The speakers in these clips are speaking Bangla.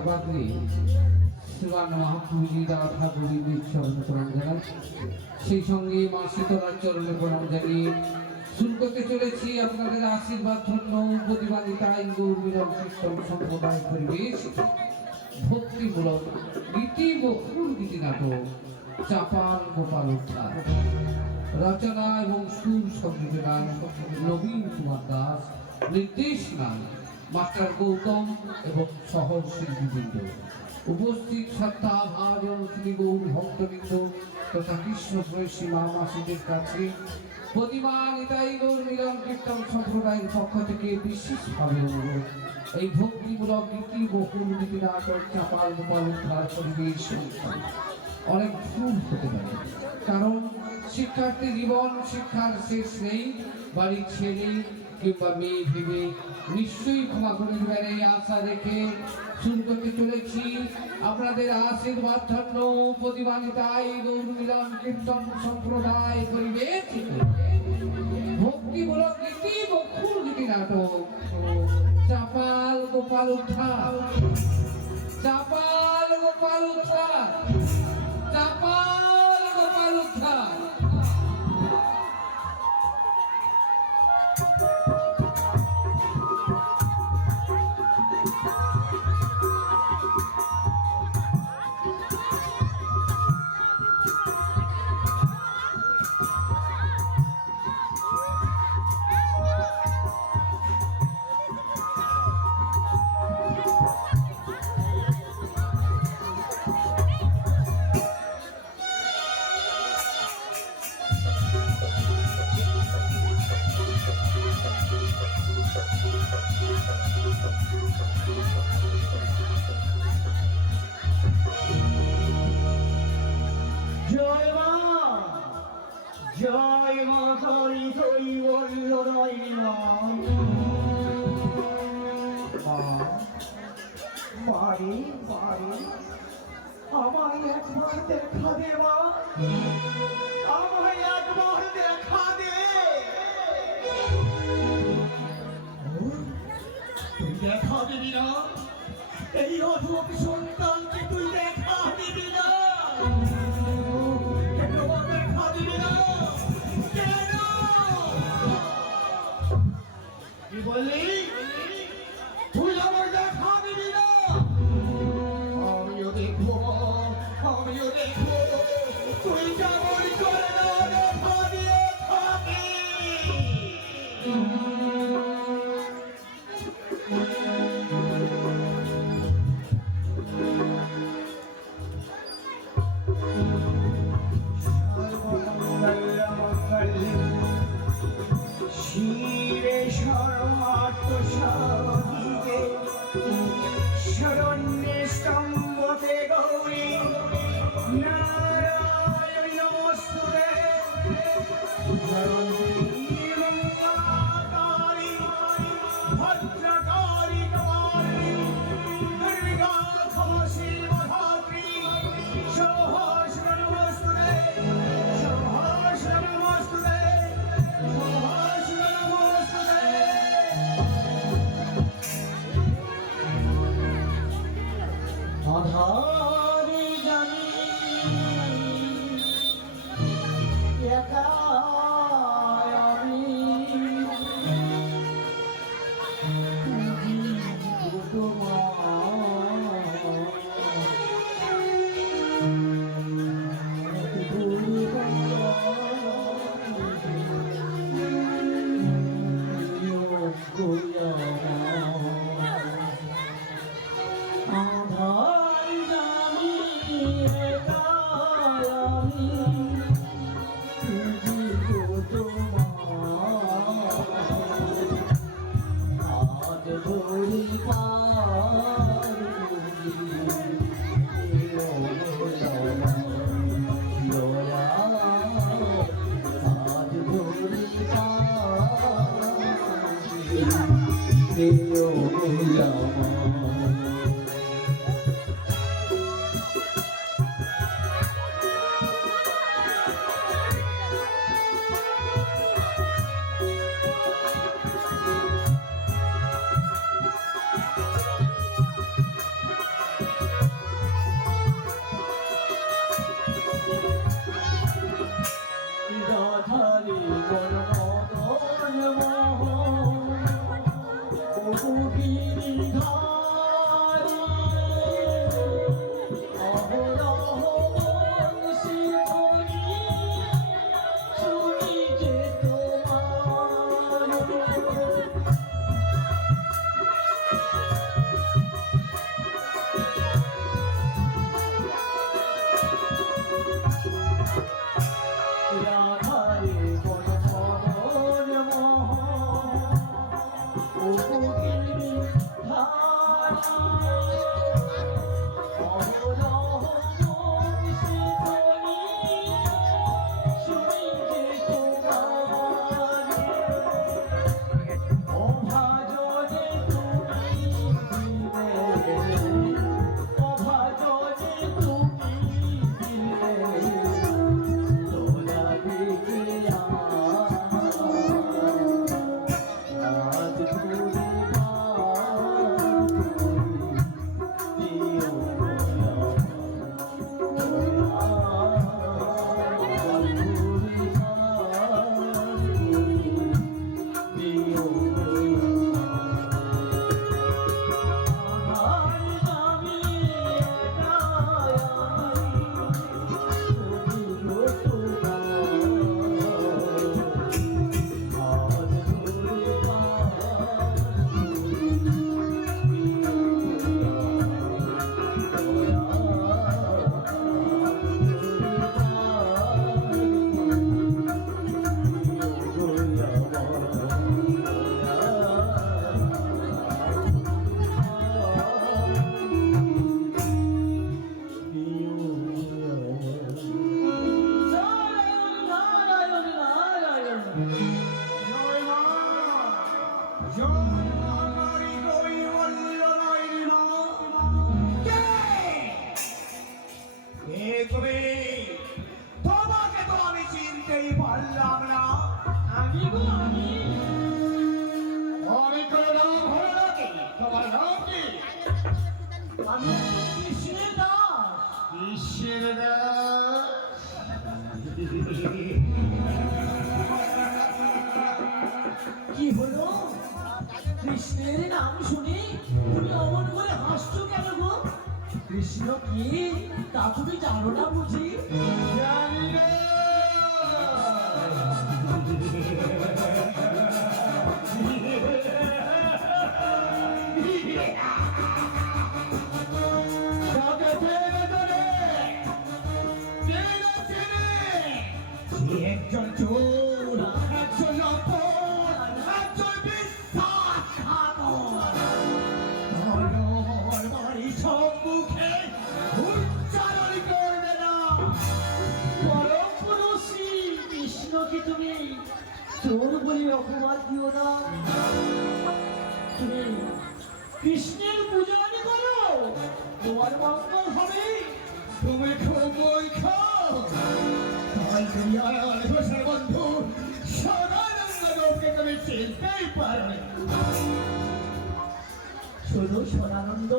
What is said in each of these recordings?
সর্বাগ্রে শ্রীমান মহাপ্রভুজি রাধা গোবিন্দের চরণে প্রণাম জানাই, সেই সঙ্গে মা শীতলার চরণে প্রণাম জানিয়ে শুরু করতে চলেছি আপনাদের আশীর্বাদ ধন্য প্রতিবাদিতাই গৌর মিলন কীর্তন সম্প্রদায় পরিবেশ ভক্তিমূলক গীতি বকুল গীতি নাটক চাপাল গোপাল উদ্ধার। রচনা এবং সুর সংযোজনায় নবীন কুমার দাস, নির্দেশনা মাস্টার গৌতম এবং সহ শিল্পীবৃন্দ। উপস্থিত সত্তা ভাজন শ্রী গৌর ভক্তবৃন্দ তথা কৃষ্ণ প্রেয়সী মা মাসিদের কাছে প্রতিমানিতাই গৌর মিলন কীর্তন সম্প্রদায়ের পক্ষ থেকে বিশেষভাবে অনুরোধ, এই ভক্তিমূলক গীতি বকুল গীতি নাটক চাপাল গোপাল উদ্ধার পরিবেশ অনেক ভুল হতে পারে, কারণ শিক্ষার্থী জীবন শিক্ষার শেষ নেই। বাড়ি ছেড়ে কিংবা মেয়ে ভেবে নিশ্চয়ই ক্ষমা করে দেবেন এই আশা রেখে শুরু করতে চলেছি আপনাদের আশীর্বাদ ধন্য প্রতিমানিতাই গৌর মিলন কীর্তন সম্প্রদায় পরিবেশ ভক্তিমূলক গীতি বকুল গীতি নাটক চাপাল গোপাল উদ্ধার। চাপাল গোপাল উদ্ধার, চাপাল গোপাল উদ্ধার। জয় মা কালী জয় বল্লরাই মারে মারে আমায় একবার দেখা দে মা, আমায় একবার দেখা দে। তুই দেখা দিবি না এই অধম সন্তানকে, তুই দেখা দিবি না কেন? দেখা দিবি না কেন? কি বললি? তুই আমার দেখা দিবি না? আমিও দেখবো, আমিও দেখবো তুই যেমন করে না দেখা দিয়ে থাকি। শিরে শরমাত্ম সাহিবে শরণ্যে স্তম্ভতে গৌরী নারায়ণ নমস্তুতে। মঙ্গলাকারী ভদ্রকারী কমারী দুর্গা ক্ষমা শিবধাত্রী সহস্র নমস্তুতে, সহস্র নমস্তুতে, সহস্র নমস্তুতে। আধারে জানি একা আমি জয় মা জয় মা কালী কৈবল্যদায়িনী মা। কে? কে তুমি? তোমাকে তো আমি চিনতেই পারলাম না। আমি গো আমি তোর নাম হলো নাকি? তোমার নাম কি? আমি কৃষ্ণের দাস। ঈশ্বর দাস। কি হলো? কৃষ্ণের নাম শুনি তুমি অমন করে হাসছো কেন গো? কৃষ্ণ কি তা তুমি জানো না বুঝি? জানি না। তাকে চেনে তোরে? চেনে চেনে। সে একজন চোর, একজন অপর, একজন বিশ্বাসঘাতক। আমার বাড়ি সম্মুখে উচ্চারণ করবে না। পরম পুরুষী কৃষ্ণকে তুমি চোর বলে অপবাদ দিও না। তুমি কৃষ্ণের পূজন করো, তোমার মঙ্গল হবে। তুমি খুব বই খাও। তাই তুমি আমার ঘোষের বন্ধু সদানন্দ দেবকে তুমি চিনতেই পারো না। শোনো সদানন্দ,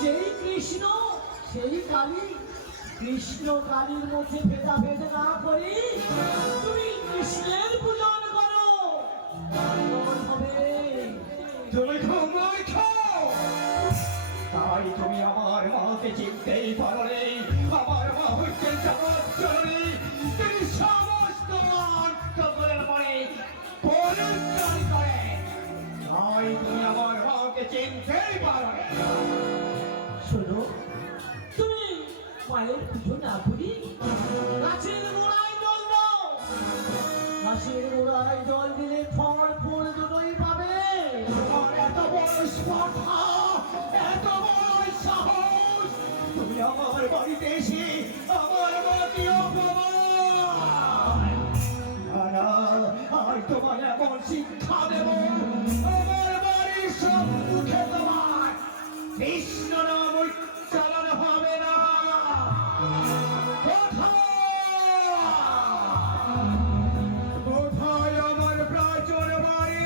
যেই কৃষ্ণ সেই কালী। কৃষ্ণ কালীর মধ্যে ভেদাভেদ না করে তুমি কৃষ্ণের পূজন করো, মঙ্গল হবে। তুমি খুব বই খাও। তাই তুমি আমার মাকে চিনতেই পারো নি। আমার মা হচ্ছেন জগৎজননী। তিনি সমস্ত আত্মগুণের পরে পরিত্রাণ করে। তাই তুমি আমার মাকে চিনতেই পারো নি। শোনো, তুমি মায়ের পুজো না করি গাছের গোড়ায় জল দাও। গাছের গোড়ায় জল দিলে ফল ফুল দুটোই পাবে। তোমার এত বড় স্পর্ধা, এত বড় সাহস, তুমি আমার বাড়িতে এসে আমার মাকে অপমান। না, আর তোমার এমন শিক্ষা দেব, আমার বাড়ির সম্মুখে তোমার কৃষ্ণ নাম উচ্চারণ হবে না। কোথায় আমার প্রাচুর বাড়ি?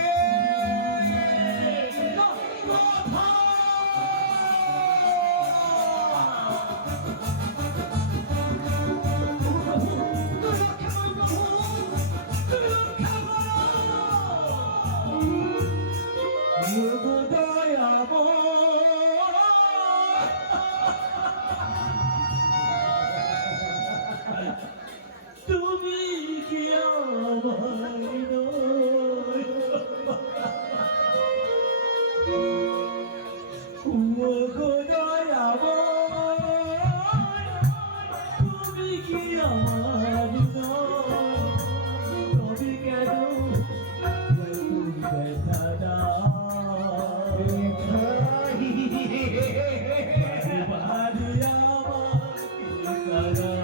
তুমি কি আমার নয়? ও গো দয়াময়, তুমি কি আমার নয়? তবে কেন ব্যথা দাও? বাড়ি আমার কারা,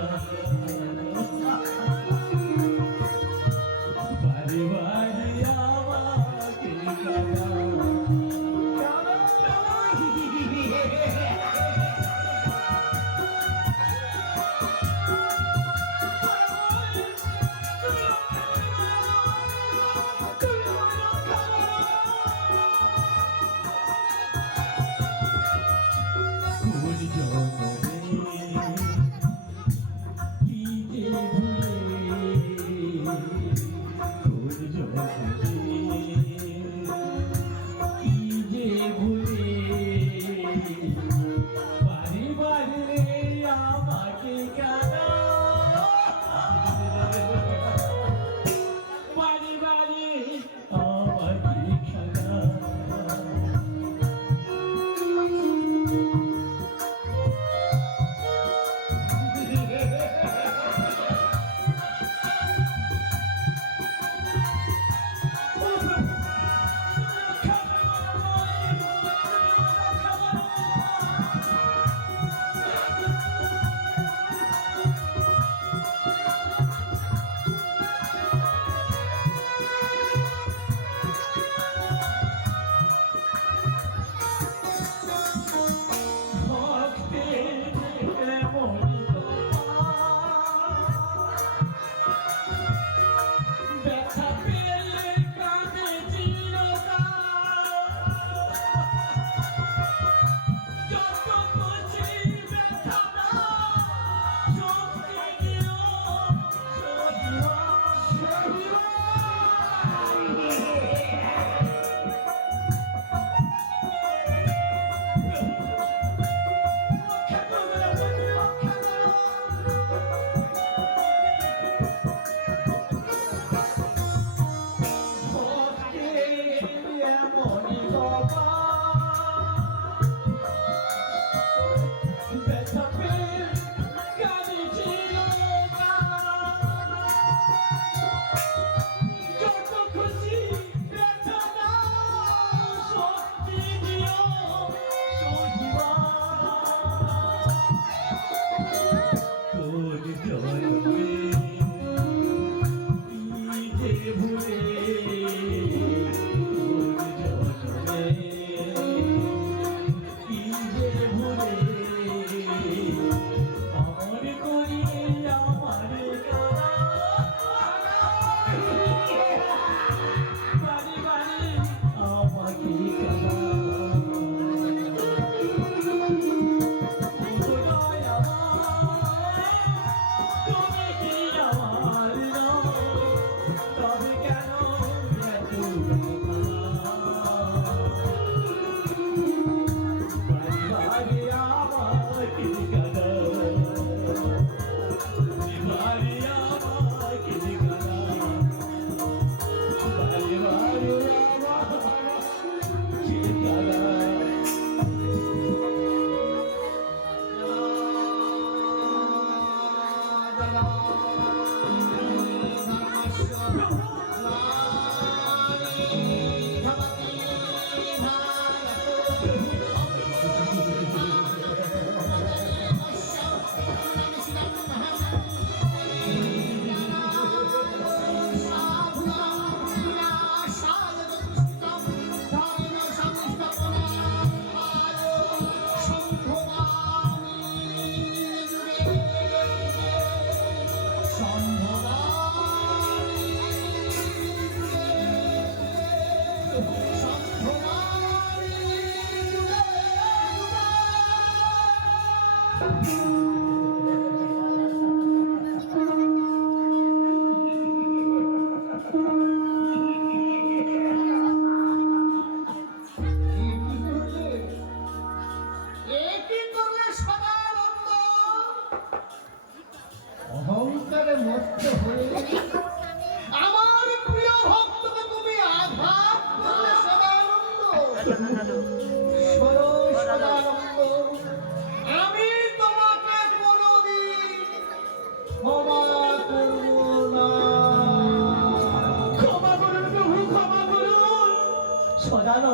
বাড়ি বাড়ি আমাকে কারা। কোন জগতে কি যে ভুলে, কোন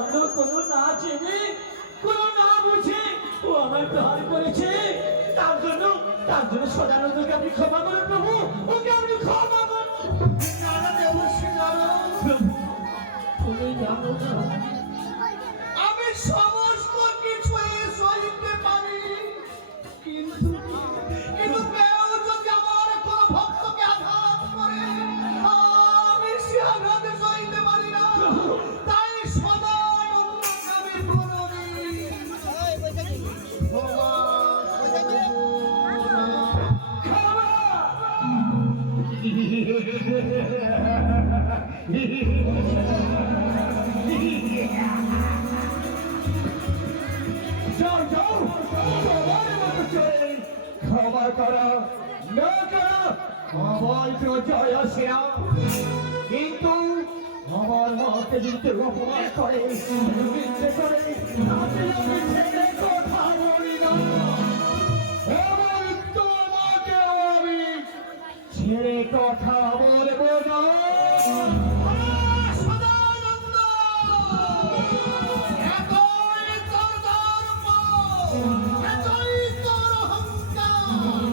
অন্য কোনো না জেনে কোনো না বুঝে ও আমার প্রহার করেছে, তার জন্য সদানন্দকে আপনি ক্ষমা করুন প্রভু, ওকে আপনি ক্ষমা করুন। জানা দেবশ্রী জানো, প্রভু তুমি জানো না, আমি সমস্ত কিছু সইতে পারি, কিন্তু কেউ যদি আমার কোনো ভক্তকে আঘাত করে, আমি সে আঘাত সইতে পারি না। তাই সদানন্দকে আমি কোনোদিন ক্ষমা করব না। যাও যাও, তোমার মতো চলে ক্ষমা করা না করা আমার তো জয় আসে না। কিন্তু আমার মাকে যদি অপমান করে, মিথ্যে করে, তাতে আমি ছেড়ে কথা বলি না। এবার তোমাকেও আমি ছেড়ে কথা বলবো না। সদানন্দ, এতই তোর ধর্ম, এতই তোর অহংকার।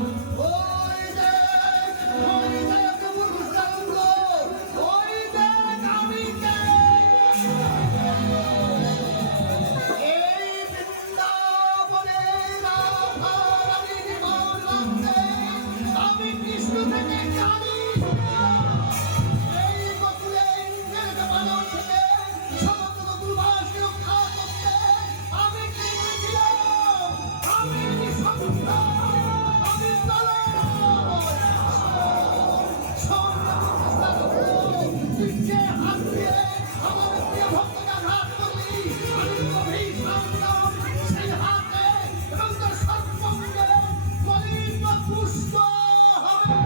ওই দেখ মূর্খাঙ্গ, ওই দেখ আমি কে। এই বৃন্দাবনে রাধারানীর গৌরাঙ্গে আমি কৃষ্ণ থেকে জানি। এই বকুলে ইন্দ্রের বানর থেকে সমগ্র দুর্বাসকে রক্ষা করতে আমি কি ছিলাম? আমি নিঃসন্তান, আমি পিঠে হাত দিয়ে আমার প্রিয় ভক্তকে আঘাত করলি। আমি গভীর সংগ্রাম, সেই হাতে এবং তার সর্বঙ্গে কলিঙ্গ পুষ্প হবে।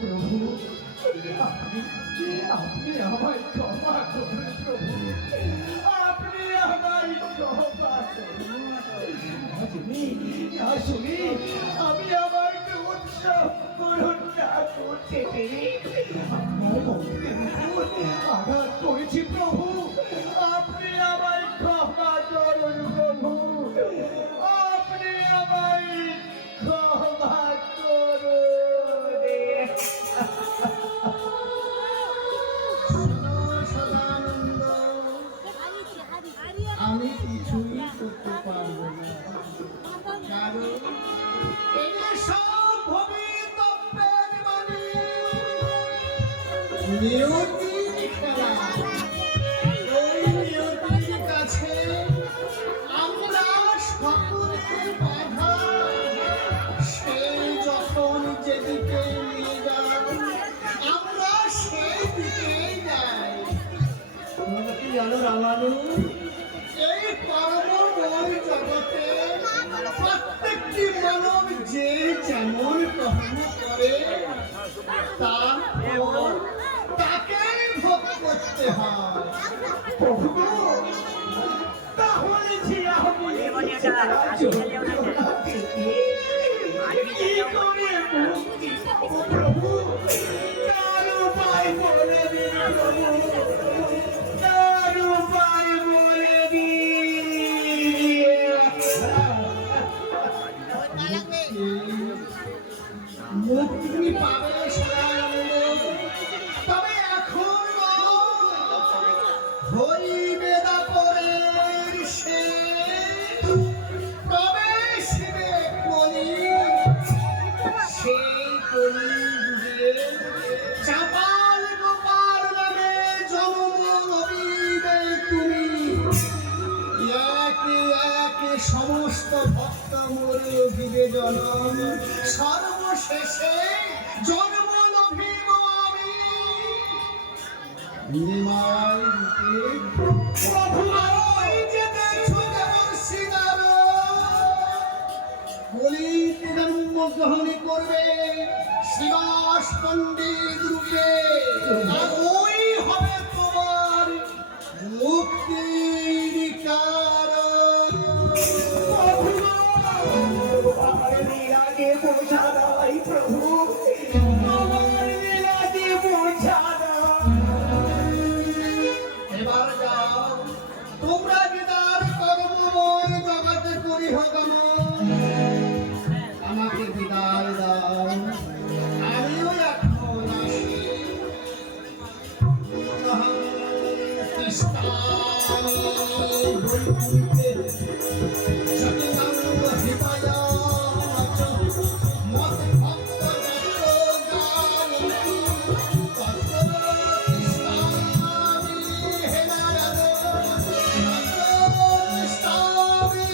প্রভু, আপনি আমায় ক্ষমা করুন প্রভু, আপনি আমায় ক্ষমা করুন। আসলে আমি আমাকে উৎসব করুন না করতে পেরে আপনার ভক্তের উপর আঘাত করেছি প্রভু, আপনি আমায় ক্ষমা করুন প্রভু, আপনি আমায় ক্ষমা করুন। সদানন্দ, আমি কিছুই করতে পারবো না, কারণ এরা সব ভবিতব্যের বাণী, নিয়তির খেলা। ওই নিয়তির কাছে আমরা সকলে বাধা। সে যখন যেদিকে নিয়ে যায় আমরা সেই দিকেই যাই। তোমরা কি জানো রামানু, এই কর্মময় জগতে প্রত্যেকটি মানব যে যেমন কর্ম করে তার ফল তাকেই ভোগ করতে হয়। প্রভু, তাহলে যে আমি যন্ত্রণা থেকে কি করে মুক্তি পাবো প্রভু, তার উপায় বলে দিন প্রভু, তার উপায় বলে মুক্তি পাবে সদানন্দ, তবে এখন হইবে দাপরের শেষ, তবে শিবে কলি, সেই কলি যুগে চাপাল গোপাল নামে জন্ম লবিবে তুমি। একে একে সমস্ত ভক্ত মরে দিবে জনম, সর্বশেষে জন্ম লভিব আমি নিমাই রূপে। প্রভু, ওই যে দেখছো দেবশ্রীদার কলিতে জন্ম গ্রহণ করবে শিবাস পণ্ডিত রূপে, আর ওই হবে তোমার মুক্তির কারণ। বোঝা নাই প্রভু, আমার লীলাটি বোঝা নাই। এবার যাও, তোমরা বিদার কর্মময় জগতে করি হগম, আমাকে বিদায় দাও, আমিও এখন আসি। অহং তিষ্ঠামি বৈকুণ্ঠে সতিতং অধিপয়া মত ভক্ত জগজ্ঞানী তত্র তিষ্ঠামি হে নারদ, তত্র তিষ্ঠামি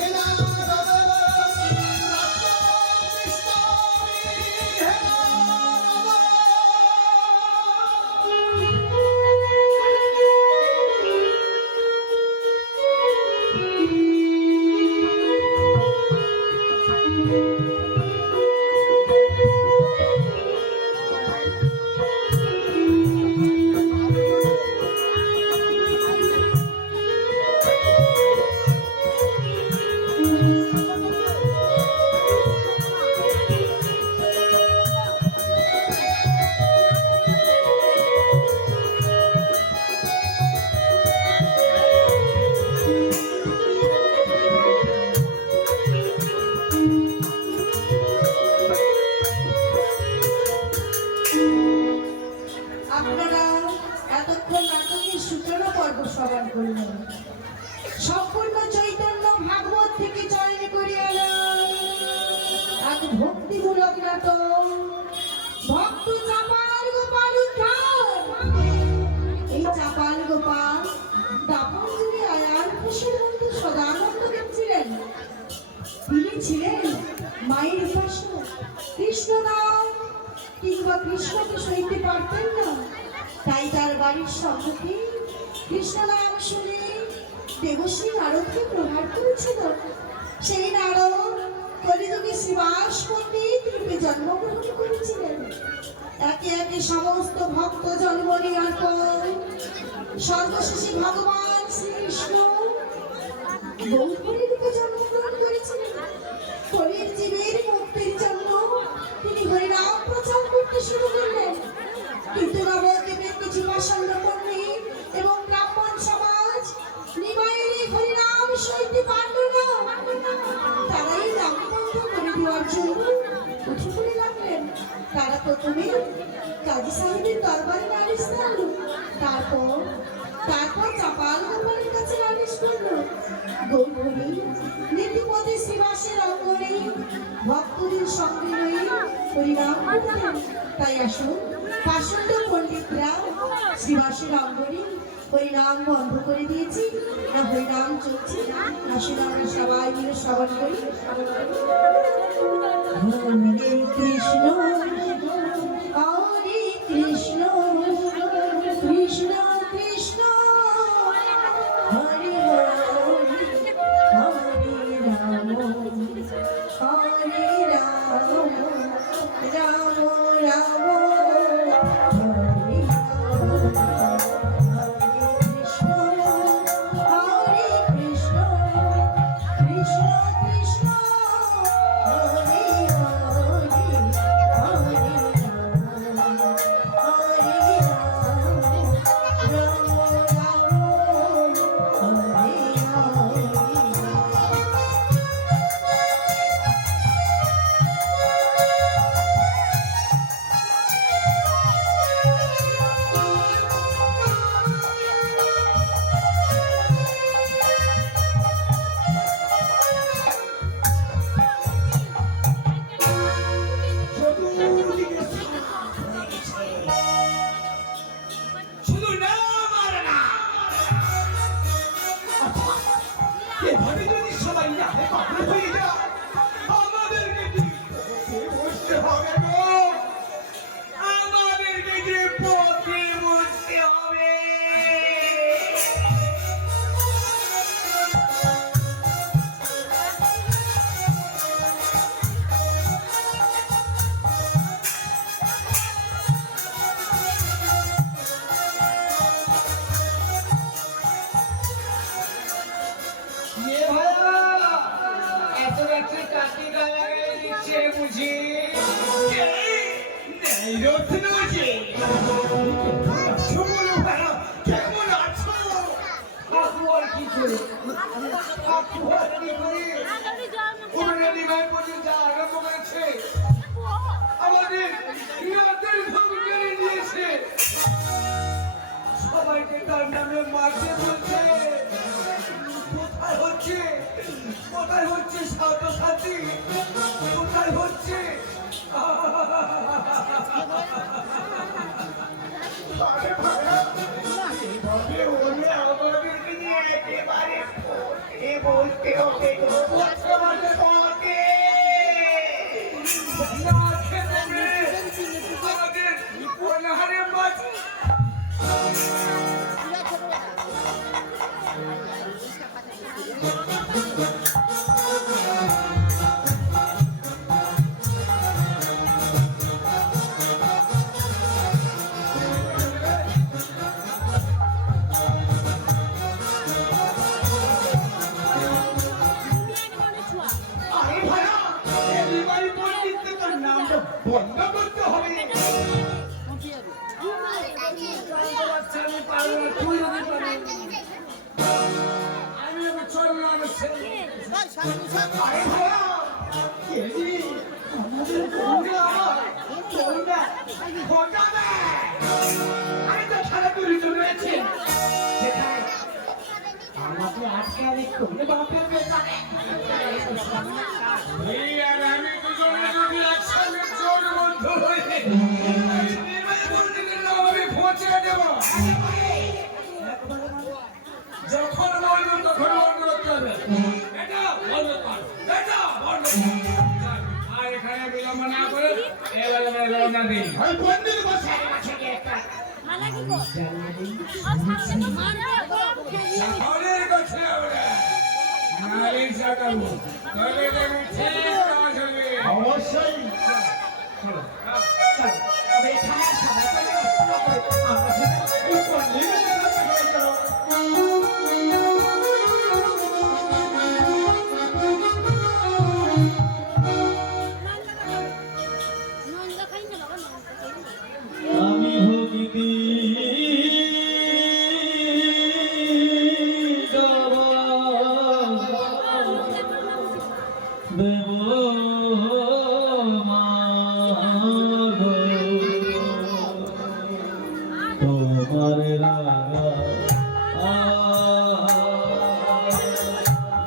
হে নারদ, তত্র তিষ্ঠামি হে আপনারা এতক্ষণ নাটকের সূচনা পর্ব শ্রবণ করলেন। সম্পূর্ণ চৈতন্য ভাগবত থেকে চয়ন করে এলাম এক ভক্তিমূলক নাটক ভক্ত চাপাল গোপাল উদ্ধার। এই চাপাল গোপাল দাপন যুগে আয়ার খুশির বন্ধু সদানন্দ দেব ছিলেন। তিনি ছিলেন মায়ের উপাসক। কৃষ্ণদাস কিংবা কৃষ্ণকে সইতে পারতেন না, তাই তার বাড়ির সম্মুখে কৃষ্ণ নাম শুনে দেবশ্রী নারদকে প্রহার করেছিল। সেই নারদ কলিযুগে শ্রীবাস পণ্ডিত রূপে জন্মগ্রহণ করেছিলেন। একে একে সমস্ত ভক্ত জন্ম নেওয়ার পর সর্বশেষে ভগবান শ্রীকৃষ্ণ গৌরী রূপে জন্মগ্রহণ করেছিলেন। কলির জীবের মুক্তির জন্য তিনি হরিনাম প্রচার করতে শুরু করলেন। কিন্তু নবদ্বীপের কিছু পাষণ্ড পণ্ডিত এবং ব্রাহ্মণ সমাজ নিমাইয়ের এই হরিনাম সইতে পারল না। তারাই নাম বন্ধ করে দেওয়ার জন্য উঠে পড়ে লাগলেন। তারা প্রথমে কাজী সাহেবের দরবারে নালিশ করল, তারপর চাপাল গোপালের কাছে নালিশ করল। গৌরী নীতিপথে শ্রীবাসের অঙ্গনে ভক্তদের সঙ্গে রয়ে হরিনাম করতেন। তাই আসুন পাষণ্ড পণ্ডিতরা শ্রীবাসের অঙ্গনে হরিনাম বন্ধ করে দিয়েছি না হরিনাম চলছে। আসুন আমরা সবাই মিলে শ্রবণ করি। হরে কৃষ্ণ হরে কৃষ্ণ কৃষ্ণ কৃষ্ণ হরে হরে হরে রাম হরে রাম রাম রাম হরে কৃষ্ণ হরে কৃষ্ণ কৃষ্ণ কৃষ্ণ হরে হরে হরে রাম হরে রাম রাম রাম হরে চতুর্দিকে শুধু নাম আর নাম। এভাবে যদি সবাই না পাগল হয়ে যায়, আমাদেরকে কি পথে বসতে হবে গো? আমাদেরকে যে পথে বসতে হবে। এত রাত্রে কাটি গায়ে দেখছে বুঝি নেই রত্ন যে কেমন আছো? আপু আর কি করে আপু আর কি করে? ওরা নিমাই পর্যন্ত যা আরম্ভ করেছে আমাদের রাতের ঘুম কেড়ে নিয়েছে। সবাইকে তার নামে মারতে বলছে। কোথায় হচ্ছে সাধু সাথী? কোথায় হচ্ছে? আরে ভাইরা, এভাবে ওরে আমাদেরকে নিয়ে একেবারে বলতে হবে গো। আমাদের পথে না খেতে আমাদের অনাহারে মাছ বন্ধ করতে হবে। আরে ভাইয়া, এলি আমাদের বউরে আমার বউটা ঘটাবে। আরে তো সারা দূরিত রয়েছে সেখানে আমাকে আটকালে তোমরা বাপের বেটারে এই আর আমি দুজনে যদি একসঙ্গে জোর বন্ধ হয়ে আমি পৌঁছে দেব। যখন বলবো তখন বন্ধ করতে হবে। এটা বন্ধ কর, এটা বন্ধ কর। আর এখানে বিলম্ব না করে এবারে বিলম্ব না দিই। আমি বন্ধুর বসে আছে একটা মালা কি কর আর সামনে মারা আমাদের কাছে আমরা নারী সাকাবো তবে দেখি ঠিক কাজ হবে। অবশ্যই চলো তবে এখানে সবাই চলে আমরা সেটা উপর নিয়ে চলো। আমি ভগিতি দেব তোমার রাগা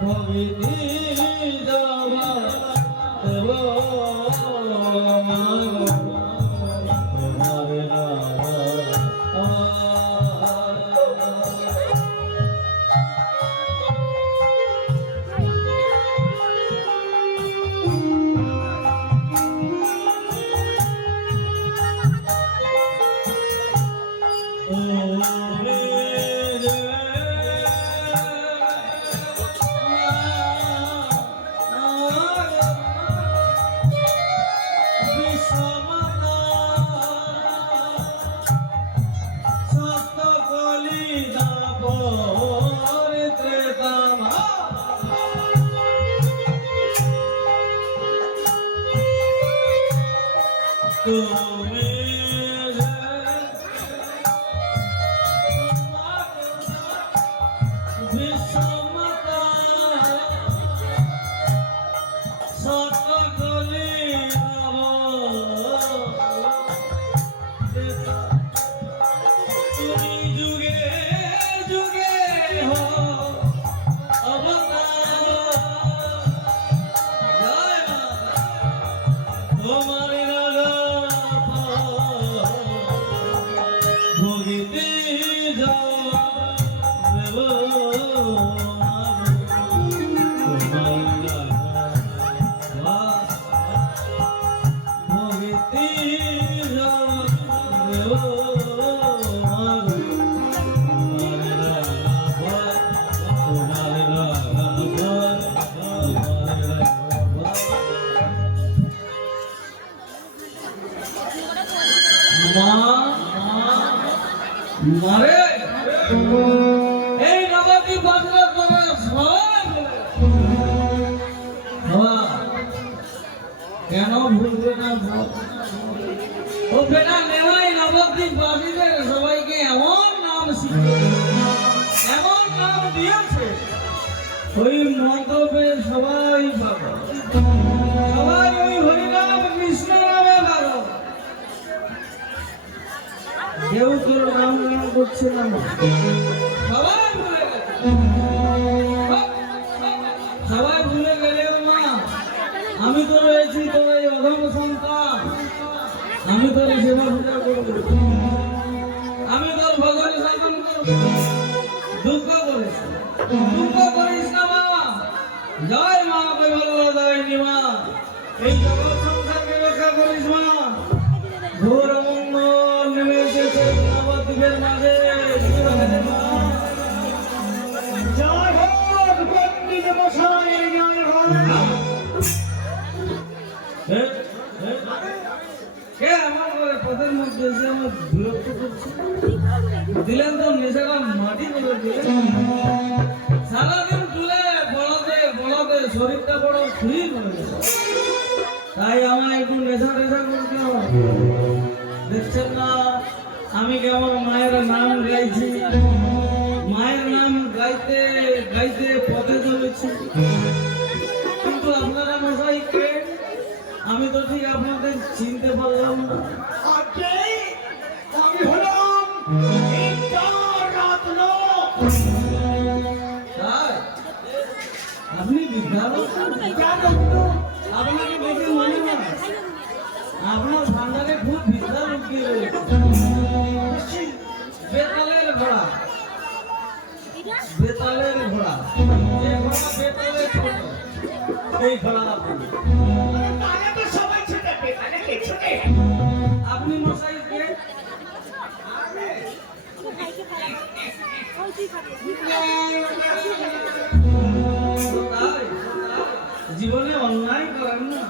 ভগিতি যাবা দেব তোমার রাগা মারে এই নবাবী বাংলা করে মন্ত্র পেয়ে সবাই পাগল, সবাই ওই হরিনাম কৃষ্ণ নামে পাগল। কেউ কেউ নাম নাম করছে না, সবাই ভুলে গেছে। সবাই ভুলে গেলেও মা, আমি তো রয়েছি তোর এই অধম সন্তান, আমি তোর সেবা পূজা করবো, আমি তোর ভজন সাধন করবো। দুঃখ করিস, দুঃখ করিস না মা। জয় মা কেবল্লা দায়িনী মা, এই জগৎ সংসারকে রক্ষা করিস মা। ঘোর মঙ্গল নেমে এসেছে নবদ্বীপের মাঝে। জয় হোক পণ্ডিত মশাই, জয় হোক। কে আমার ঘরে পথের মধ্যে এসে আমার বিরক্ত করছে? দিলেন তো নেশাটা মাটি করে দিলেন। সারাদিন তুলে বড়তে বড়তে শরীরটা বড় ফ্রি করে দিল। তাই আমার একটু নেশা টেশা করতে হবে। দেখছেন না আমি কেমন মায়ের নাম গাইছি, মায়ের নাম গাইতে গাইতে পথে চলেছি। কিন্তু আপনারা মশাই কে? আমি তো ঠিক আপনাদের চিনতে পারলাম না। আজকে আমি হলাম বিদ্যারত্ন। তাই আপনি বিদ্যারত্ন? আপনাকে দেখে মনে হয় আপনার ভান্ডারে খুব বিদ্যা লুকিয়ে রয়েছে। বেতালের ঘোড়া, বেতালের ঘোড়া, যে ঘোড়া বেতালের ছোট, এই ঘোড়া আপনি। তাহলে তো সবাই ছুটে পেছনে পেছনে। আপনি মশাই কে? তাই জীবনে অন্যায় করেন না,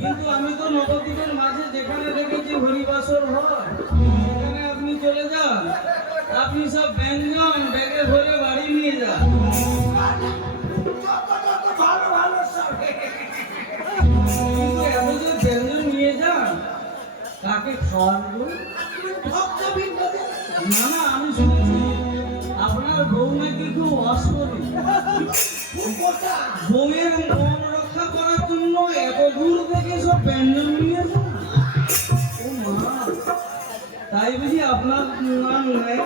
কিন্তু আমি তো নবদ্বীপের মাঝে যেখানে দেখেছি হরিবাসর হয় সেখানে আপনি চলে যান, আপনি সব ব্যঞ্জন ব্যাগে ভরে বাড়ি নিয়ে যান। ভালো ভালো সব। কিন্তু এত যে ব্যঞ্জন নিয়ে যান কাকে খাওয়ান গো? না না, আমি শুনেছি আপনার বউ নাকি খুব অসরি, বউয়ের মন রক্ষা করার জন্য এত দূর থেকে সব ব্যঞ্জন নিয়ে যান। ও মা, তাই বুঝি আপনার নাম নেয়?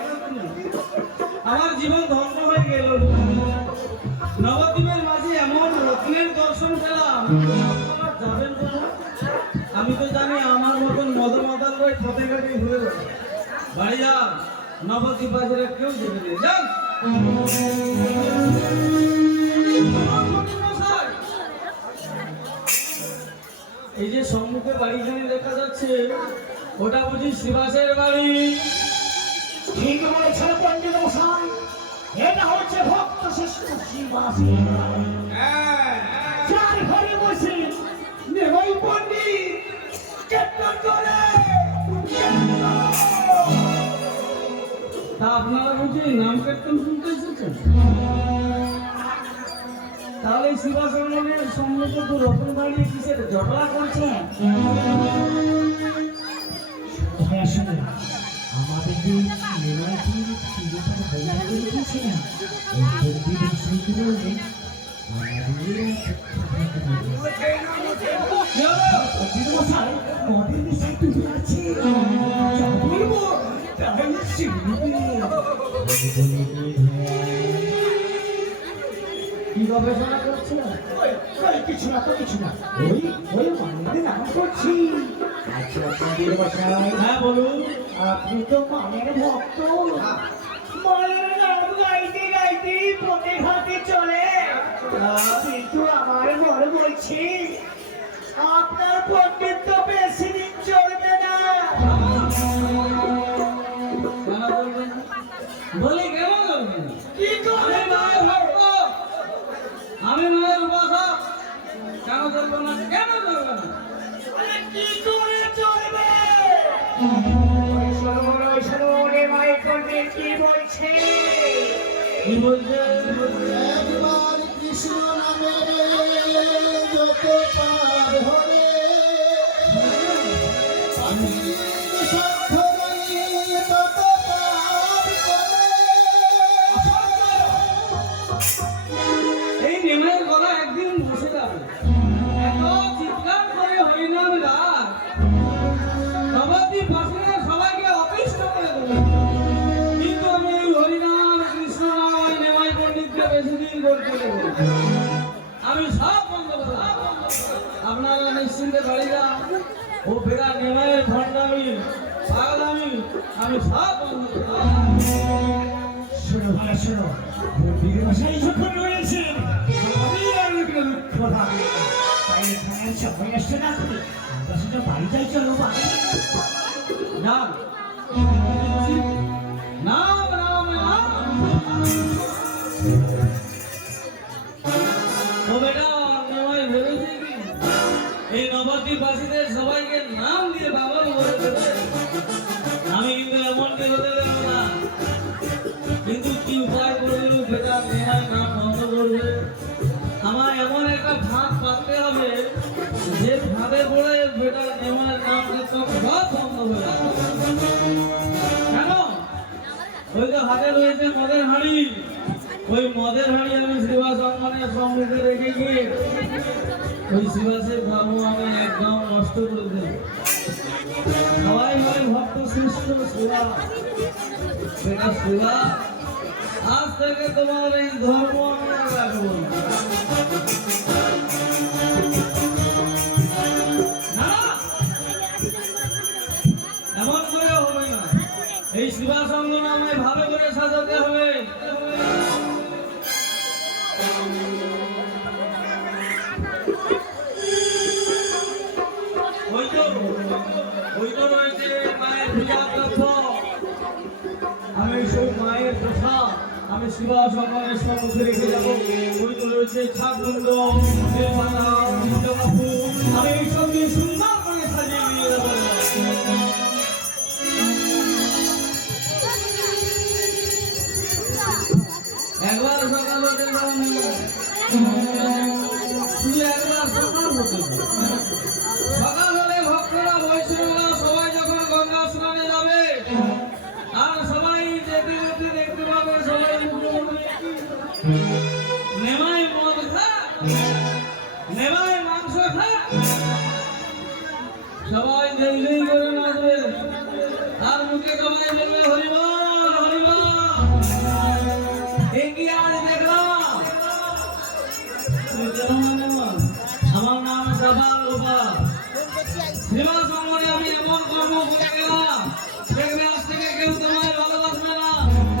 আমার জীবন ধ্বংস হয়ে গেল। নবদ্বীপের মাঝে এমন রত্নের দর্শন পেলাম, আপনারা যাবেন তো না? আমি তো জানি আমার মতন মদমাতাল ভাই পথে ঘাটে ঘুরে বেড়ায়। বাড়ি যান, নবদ্বীপ বাজারে কেউ যেতে দিয়ে যান। এই যে সম্মুখে বাড়িখানে দেখা যাচ্ছে, ওটা বুঝি শ্রীবাসের বাড়ি? ঠিক বলেছেন পণ্ডিত মশাই, এটা হচ্ছে ভক্ত শিষ্য শ্রীবাসী। যার ঘরে বসে নেই পণ্ডিত কীর্তন করে। তা আপনারা বুঝি নাম কীর্তন শুনতে এসেছেন? তাহলে শিবাচরণের সম্মুখে তো রতন বাড়ি কিসের ঝগড়া করছেন? আসলে আমাদের যে মেলাটি চিরতর বন্ধ করে দিয়েছিলাম, এই পণ্ডিতের স্মৃতি বললে পণ্ডিত মশাই মদের নেশায় ডুবে আছে। যা বলবো তাই শুনবে। কি গবেষণা করছেন? কিছু না তো কিছু না, ওই ওই মায়েদের নাম করছি। আচ্ছা পণ্ডিত মশাই, হ্যাঁ বলুন। আপনি তো মায়ের ভক্ত। মায়ের নাম গাইতে গাইতে পথে ঘাটে চলে, কিন্তু আমার মনে বলছি আপনার পণ্ডিত তো বেশি দিন চলবে না। কেন বলবেন? বলি কেন বলবেন? কি করে মায়ের ভক্ত, আমি মায়ের উপাসক, কেন চলবে না? কেন চলবে না? কি করে চলবে? মায়ের পণ্ডিত কি বলছে? কি বলছে? একবার কৃষ্ণ নামের যত পার হলে পাখির সাক্ষরে তত পার করে। বসে যাবে। এত চিৎকার করে হরিনাম রাগ নবদ্বীপ বাসীরা সবাইকে অতিষ্ঠ করে দেবে। কিন্তু আমি এই হরিনাম কৃষ্ণ নাম আর নেমাই পণ্ডিতকে বেশি দিন করতে দেবো না। আমি সব বন্ধ করব। আপনারা নিশ্চিন্তে বাড়ি যান। ও ফেরা নেমাইয়ের ভণ্ডামি পাগলামি আমি সব বন্ধ করব। শোনো ভালো শোনো, বীরমশাই যখন রয়েছেন আমি আর এগুলো কথা বলি না। তাই এখানে সময় আসছে না, আমরা সেটা বাড়ি যাই, চলো বাড়ি। নাম নাম নাম নাম ও বেটা নেমাই ভেবেছি কি এই নবদ্বীপ বাসীদের সবাইকে নাম দিয়ে বাবা বলে দেবে। আমি কিন্তু এমনটি হতে দেব না। কিন্তু কি উপায় করবে বেটা নেমাই নাম বন্ধ করবে? আমার এমন একটা ফাঁদ পাততে হবে যে ফাঁদে পড়ে বেটা নেমাইয়ের নাম কিন্তু সব বন্ধ হয়ে যাবে। কেন? ওই যে হাতে রয়েছে মদের হাঁড়ি, ওই মদের হাঁড়ি আমি শ্রীবাস অঙ্গনের সম্মুখে রেখে গিয়ে ওই শ্রীবাসের ধর্ম আমি একদম নষ্ট করে দেব। সবাই বলে ভক্ত শ্রেষ্ঠ সেবা, সেটা সেবা। আজ থেকে তোমার এই ধর্ম আমি আর রাখবো না। না, এমন করে হবে না। এই শ্রীবাস অঙ্গন আমায় ভালো করে সাজাতে হবে। ওই তো রয়েছে মায়ের পূজা তথ্য। আমি সেই মায়ের প্রসাদ আমি শিবা সঙ্গনের সম্মুখে রেখে যাবো। ওই তো রয়েছে ছাগমুন্ড, আমি এই সঙ্গে সুন্দর করে সাজিয়ে নিয়ে যাবো। একবার সকাল হতে শুধু একবার সকাল হতে সকাল হলে ভক্তরা বৈষ্ণবরা সবাই যখন গঙ্গা স্নানে যাবে আর সবাই যেতে যেতে দেখতে পাবে সবাই নেমাই মদ খা, নেমাই মাংস খা, সবাই দেই দেই করে নাচবে আর মুখে সবাই বলবে হরিবল হরিবল। এগিয়ে আজ দেখলাম আমার নাম জাবাল গোপাল। শ্রীবাস অঙ্গনে আমি এমন কর্ম করে গেলাম, দেখবে আজ থেকে কেউ তোমায় ভালোবাসবে না,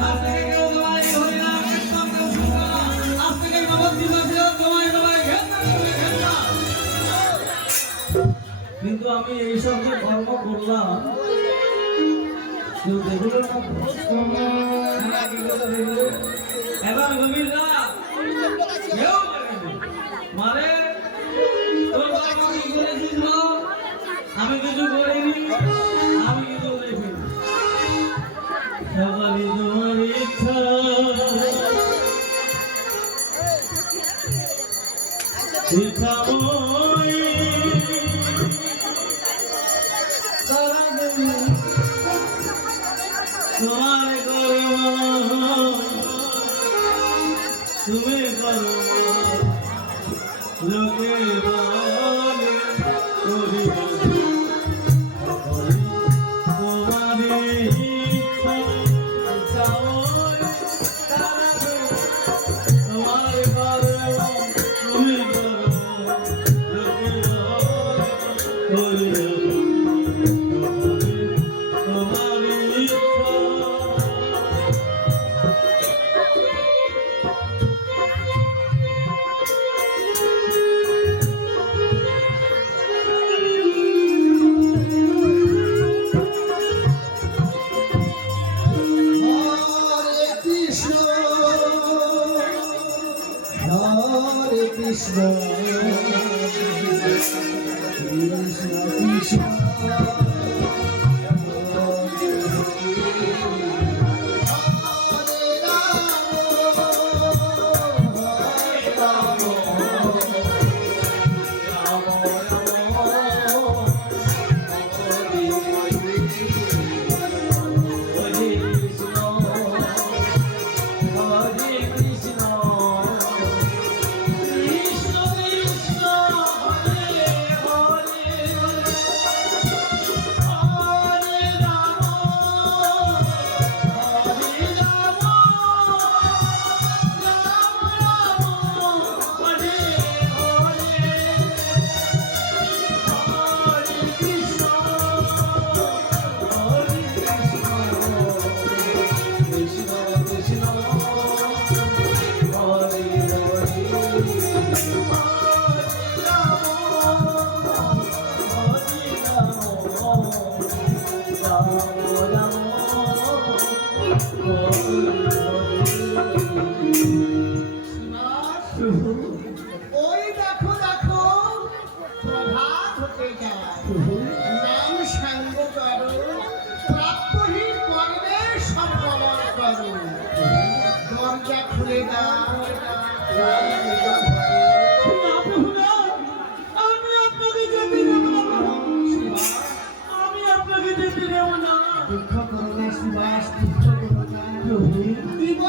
আজ থেকে কেউ তোমায় হরিনাম কীর্তন কেউ শুনবে না, আজ থেকে নবদ্বীপ বাসীরা তোমায় তোমায় ঘেন্না করবে, ঘেন্না। কিন্তু আমি এইসব যে কর্ম করলাম কেউ দেখলো না, কি করে দেখলো? এবার গভীর রাত কেউ দেখেনি। মানে তোর বাবা কি করেছিস বল? আমি কিছু করিনি, আমি কিছু দেখিনি। সকালে তোমার ইচ্ছা ইচ্ছাময়ী সারাদিন তোমার কর্ম তুমি করো লোকে বলে করি তোমার ইচ্ছা তোমার কর্ম তুমি করো লোকে বলে করি তোমার ইচ্ছা। হরে কৃষ্ণ কৃষ্ণ কৃষ্ণ হরে Ram Hare Krishna, Krishna Krishna, প্রভু, ওই দেখো দেখো প্রভাত হতে যায় নাম সাঙ্গ করো প্রাপ্যহীন কর্মে সম্পন্ন করো দরজা খুলে দাও না প্রভু না, আমি আপনাকে যেতে দেব না প্রভু। আমি আপনাকে যেতে দেব না দুঃখ করো না সুবাস দুঃখ করো না প্রভু। দিব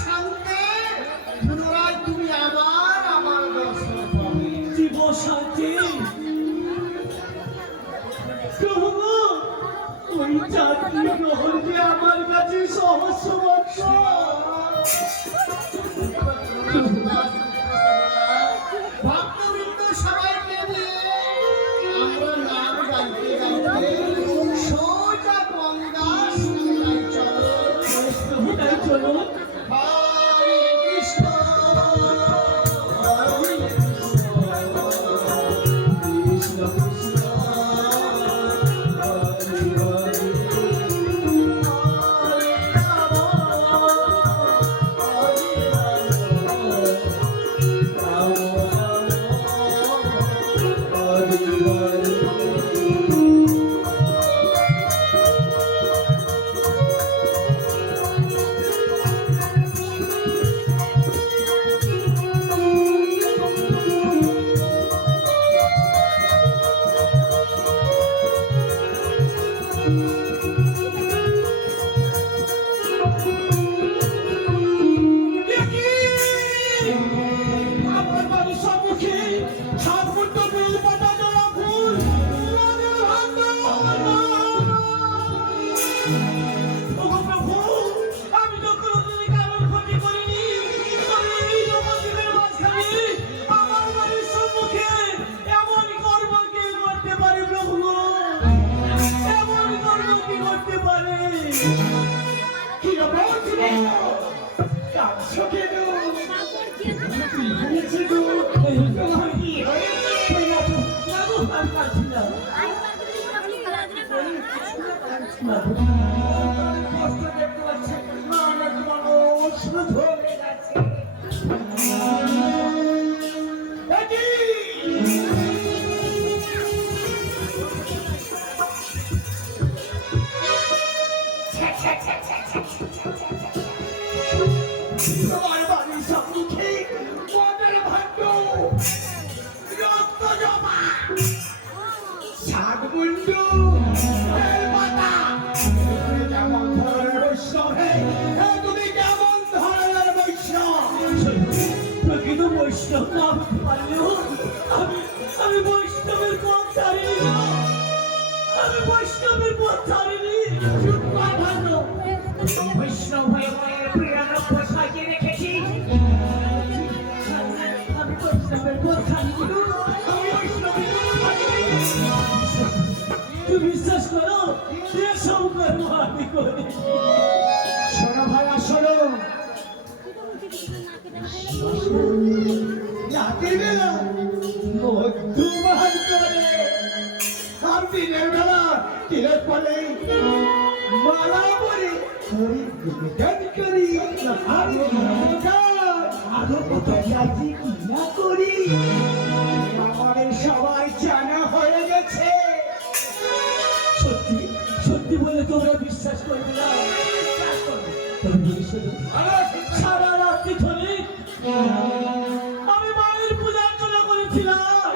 শান্তে পুনরায় তুমি আবার আমার দর্শন পাবে জীব শান্তি প্রভু, ওই চাকরি গ্রহণ যে আমার কাছে সহস্র বৎসর। ভক্তবৃন্দ সবাইকে নিয়ে আমরা নাম গাইতে গাইতে সোজা গঙ্গা স্নানে চলো প্রভু তাই চলুন। হরে কৃষ্ণ হরে কৃষ্ণ কৃষ্ণ কৃষ্ণ হরে হরে আমার বাড়ির সম্মুখে সাতমুদ্র বেলপাতা জোড়া ফুল রঙের ভাণ্ডার। ওগো প্রভু, আমি তো কোনোদিনই কারোর ক্ষতি করিনি, তবে এই জগতের মাঝখানে আমার বাড়ির সম্মুখে এমন কর্ম কে করতে পারে প্রভু? এমন কর্ম কি করতে পারে? কি বলছিল কাঁদছো কেন হয়েছে গো তোমার কি হয়েছে আমি পারছি না। কষ্ট দেখতে পাচ্ছি না তোমার অশ্রু ঝরে যাচ্ছে তোমার বাড়ির সম্মুখে মদের ভাণ্ড রক্ত জমা শাকমুন্ডু বেলপাতা কেমন ধরনের বৈষ্ণব হে তুমি কেমন ধরনের বৈষ্ণব প্রকৃত বৈষ্ণব না হতে পারলেও আমি বৈষ্ণবের পথ ছাড়িনি গো। আমি বৈষ্ণবের পথ ছাড়িনি। চুপ কর ভাণ্ড বৈষ্ণব হয়ে মায়ের প্রিয়ানব্য সাজিয়ে রেখেছি আমি বৈষ্ণবের পথ ছাড়িনি গো। আমি বৈষ্ণবের পথ ছাড়িনি। তুমি বিশ্বাস করো, এসব কর্ম আমি করি। শোনো ভাইয়া শোনো রাতের বেলা মধুমান করে আর দিনের বেলা তিলক পরে মালা পরে গান করি আরো কত কাজই কি না করি আমাদের সবাই জানা হয়ে গেছে সত্যি সত্যি বলে তোমরা বিশ্বাস করবে না। তবে বিশ্বাস করো। সারা রাত্রি ধরে আমি মায়ের পূজা অর্চনা করেছিলাম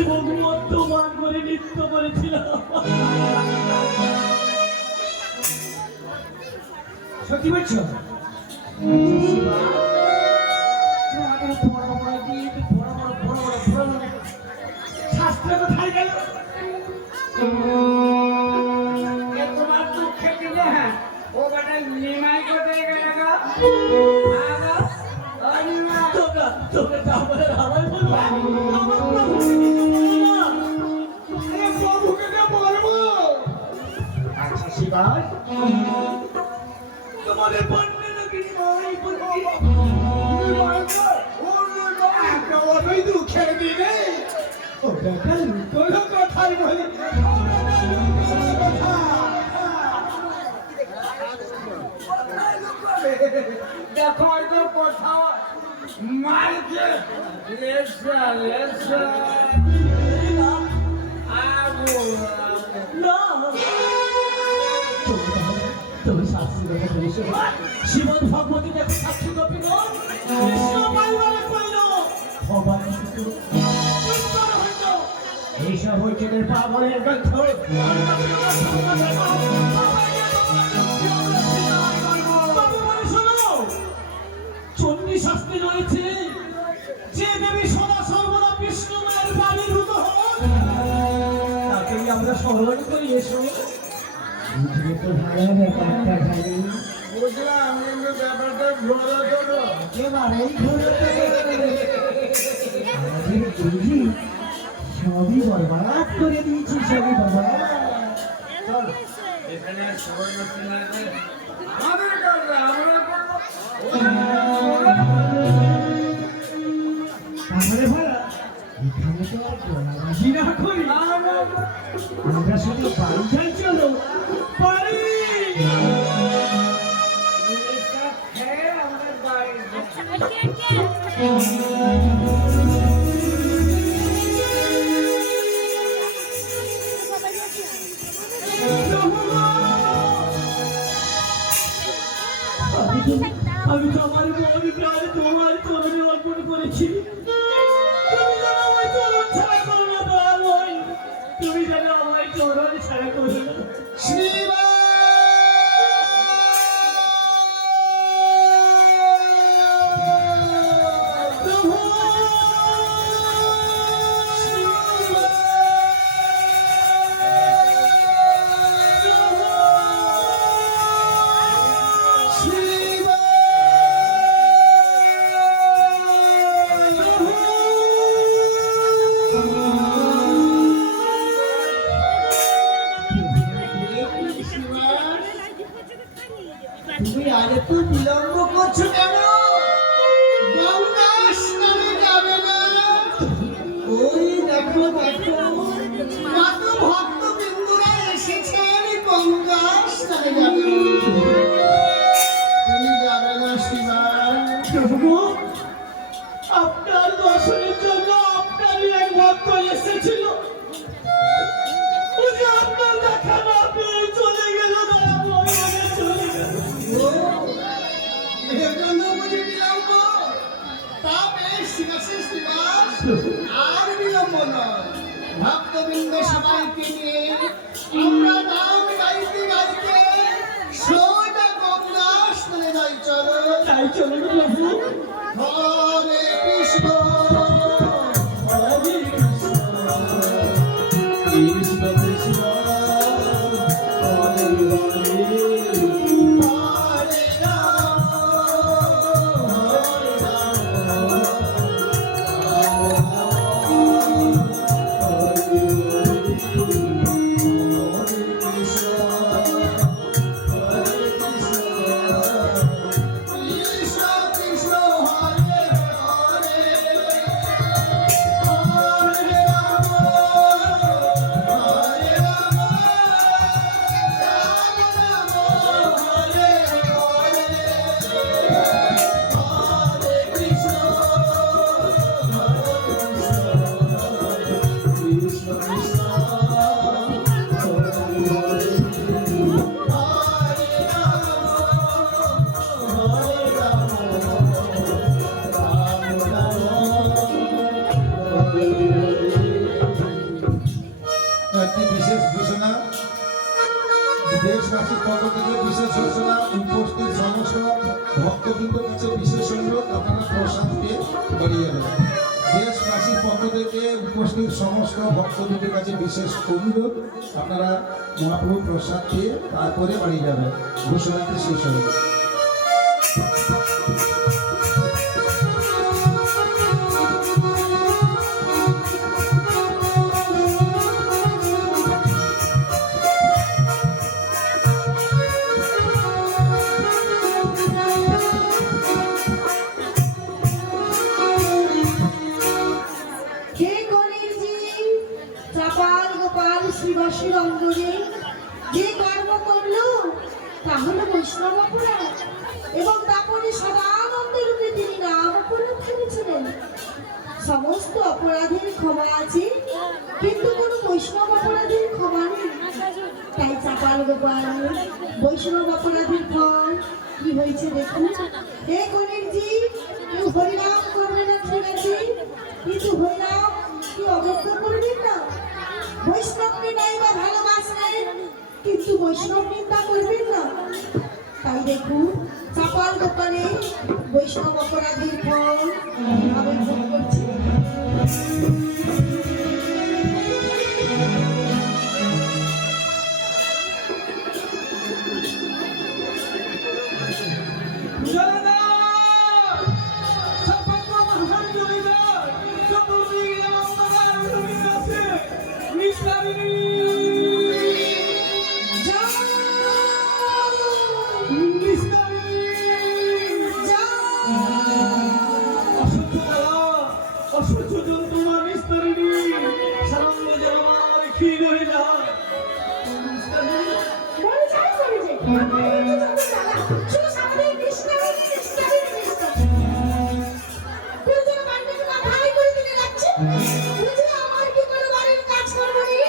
এবং মদ্যপান করে নৃত্য করেছিলাম। সত্যি বলছো শাস্ত্র কোথায় গেল তোমার দুঃখে দিলে হ্যাঁ ও বেটা নিমাই কোথায় গেল গো তোমরা তোমরা যা বলে আমায় বলবো, আমার প্রভুকে কিছু বলো না। প্রভুকে বলবো আচ্ছা শিবাস তোমাদের বলবে নাকি মাই বলবো? ওই দুঃখের দিনে ওটা লুকোলো কথাই বলি দেখো হয়তো কোথাও মারকে লেসা লেসা আগো না তুমি শাস্ত্রী কথা বলেছ শ্রীমদ ভগবতী দেখো সাক্ষী কপি কৃষ্ণ পাইবারে কইল ভগবান এইসব হইচেদের পাগলের গ্রন্থ চণ্ডী শাস্ত্রে রয়েছে যে দেবী সদা সর্বদা বিষ্ণু মায়ের বাণীভূত হন তাকেই আমরা স্মরণ করি এসো বুঝলে তো ভালো ব্যাপারটা ভালো বুঝলাম কিন্তু ব্যাপারটা ঘোরা করো একেবারেই আমাদের বুঝি সবই বরবাদ করে দিয়েছি সবই বাবা চল এখানে আর সবাই বসে না যে আমাদের কাছে আমরা করবো তাহলে ভাড়া এখানে তো আর গোলাবাজি না করি আমরা শুধু বাড়ি যাই চলো বাড়ি খেয়ে আমাদের বাড়ি আমি তো আমার মন প্রাণ তোমার চরণে অর্পণ করেছি তুমি যেন আমার চরণ ছাড়া করো না দয়াময় তুমি যেন আমার চরণ ছাড়া করো না প্রভু তুমি আজ একটু বিলম্ব করছো কেন গঙ্গা স্নানে যাবে না ওই দেখো দেখো কত ভক্ত বিন্দুরা এসেছেন গঙ্গা স্নানে যাবে তুমি যাবে না শিবা প্রভু আপনার দর্শনের জন্য আপনারই এক ভক্ত এসেছিল ও যে আপনার দেখা না পেয়ে চলে গেল দয়াময় চলে গেল এর জন্য বুঝি বিলম্ব তা বেশ ঠিক আছে শ্রীবাস আর বিলম্ব নয় ভক্তবৃন্দ সবাইকে নিয়ে আমরা নাম গাইতে গাইতে সোজা গঙ্গা স্নানে যাই চলো তাই চলুন প্রভু হরে কৃষ্ণ হরে কৃষ্ণ কৃষ্ণ কৃষ্ণ হরে হরে হরে রাম হরে রাম কৃষ্ণ কৃষ্ণ হরে হরে হরে রাম হরে রাম রাম রাম হরে হরে হরে কৃষ্ণ কৃষ্ণ কৃষ্ণ একটি বিশেষ ঘোষণা দেশবাসীর পক্ষ থেকে বিশেষ ঘোষণা উপস্থিত সমস্ত ভক্তবৃন্দ কাছে বিশেষ অনুরোধ আপনারা প্রসাদ পেয়ে বেরিয়ে যাবেন দেশবাসীর পক্ষ থেকে উপস্থিত সমস্ত ভক্তবৃন্দের কাছে বিশেষ অনুরোধ আপনারা মহাপ্রভু প্রসাদ পেয়ে তারপরে বাড়ি যাবেন ঘোষণাটি শেষ হবে হে গণেশজি চাপাল গোপাল শ্রীবাসীর অঙ্গনে যে কর্ম করলো তা হলো বৈষ্ণব অপরাধ এবং তারপরে সদানন্দ রূপে তিনি নাম অপরাধ ক্ষমা আছে, কিন্তু কোনো বৈষ্ণব অপরাধীর ক্ষমা নেই। তাই চাপাল গোপাল বৈষ্ণব অপরাধীর ফল কি হয়েছে দেখুন। এ গণেশজি, কেউ হরিনাম করবে না ঠিক আছে, কিন্তু হরিনাম কি অবজ্ঞা করবেন না। বৈষ্ণবকে নাই বা ভালোবাসবেন, কিন্তু বৈষ্ণব নিন্দা করবেন না। তাই দেখুন চাপাল গোপালে বৈষ্ণব অপরাধীর ফল কিভাবে ভোগ করছে। অসহ্য যন্ত্রণা নিস্তারিণী, সারঙ্গ যেন আমার ক্ষীণ হয়ে যায়। বলে যাই করে যে, আমি তো যত জ্বালা, শুধু সারাদিন কৃষ্ণাবলী, কৃষ্ণাবলী, কৃষ্ণ। তুই যেন বাড়িতে মাথায় করে দিতে যাচ্ছে, বুঝি আমার কি করে বাড়ির কাজ করবো রে?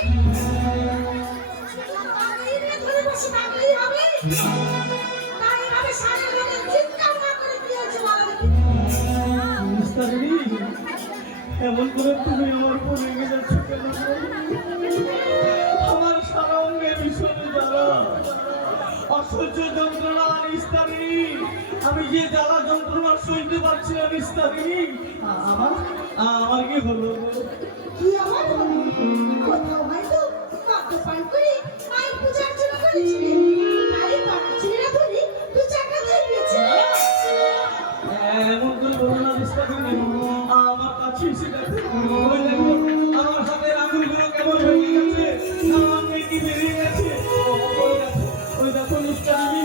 আমি না ধরে বসে থাকলেই হবে? তাই এভাবে সারা রাত চিন্তা না করে কি হচ্ছে বলো দেখি। নিস্তারিণী, এমন করে তুমি আমার উপর রেগে যাচ্ছ কেন? আমার সারা অঙ্গে ভীষণ জ্বালা, অসহ্য যন্ত্রণা নিস্তারিণী। আমি যে জ্বালা যন্ত্রণা সইতে পারছি না নিস্তারিণী। আমার কি হলো? কি আমার হলো? কোথাও হয়তো মদ্যপান করে মায়ের পূজা অর্চনা করেছিলে, তাই বাড়ির ছেলেরা ধরে দু চাকা দিয়ে দিয়েছিল। এমন করে বলো না নিস্তারিণী, আমার কাছে এসে দেখো, ওই দেখো আমার হাতের আঙুলগুলো কেমন ভেঙে গেছে, আমার মেয়েটি বেরিয়ে গেছে। ওই দেখো নিস্তারিণী।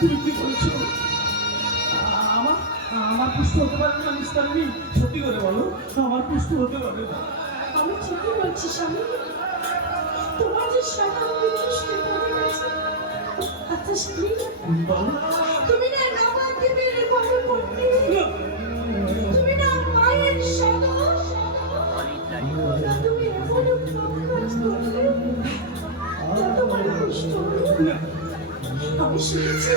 তুমি কি বলছো? আমার পুষ্ট হতে পারবে না নিস্তারিণী? সত্যি করে বলো, আমার পুষ্ট হতে পারবে না? আমি ঠিকই বলছি স্বামী, তোমার যে সাদা বিদৃষ্টি পড়ে গেছে। আচ্ছা স্বামী, বলো। তুমি না নবদ্বীপের পরে পড়তে, তুমি না মায়ের সাদা, তুমি এমন উত্তম কাজ করলে তা তোমার কষ্ট হলো। আমি শুনেছি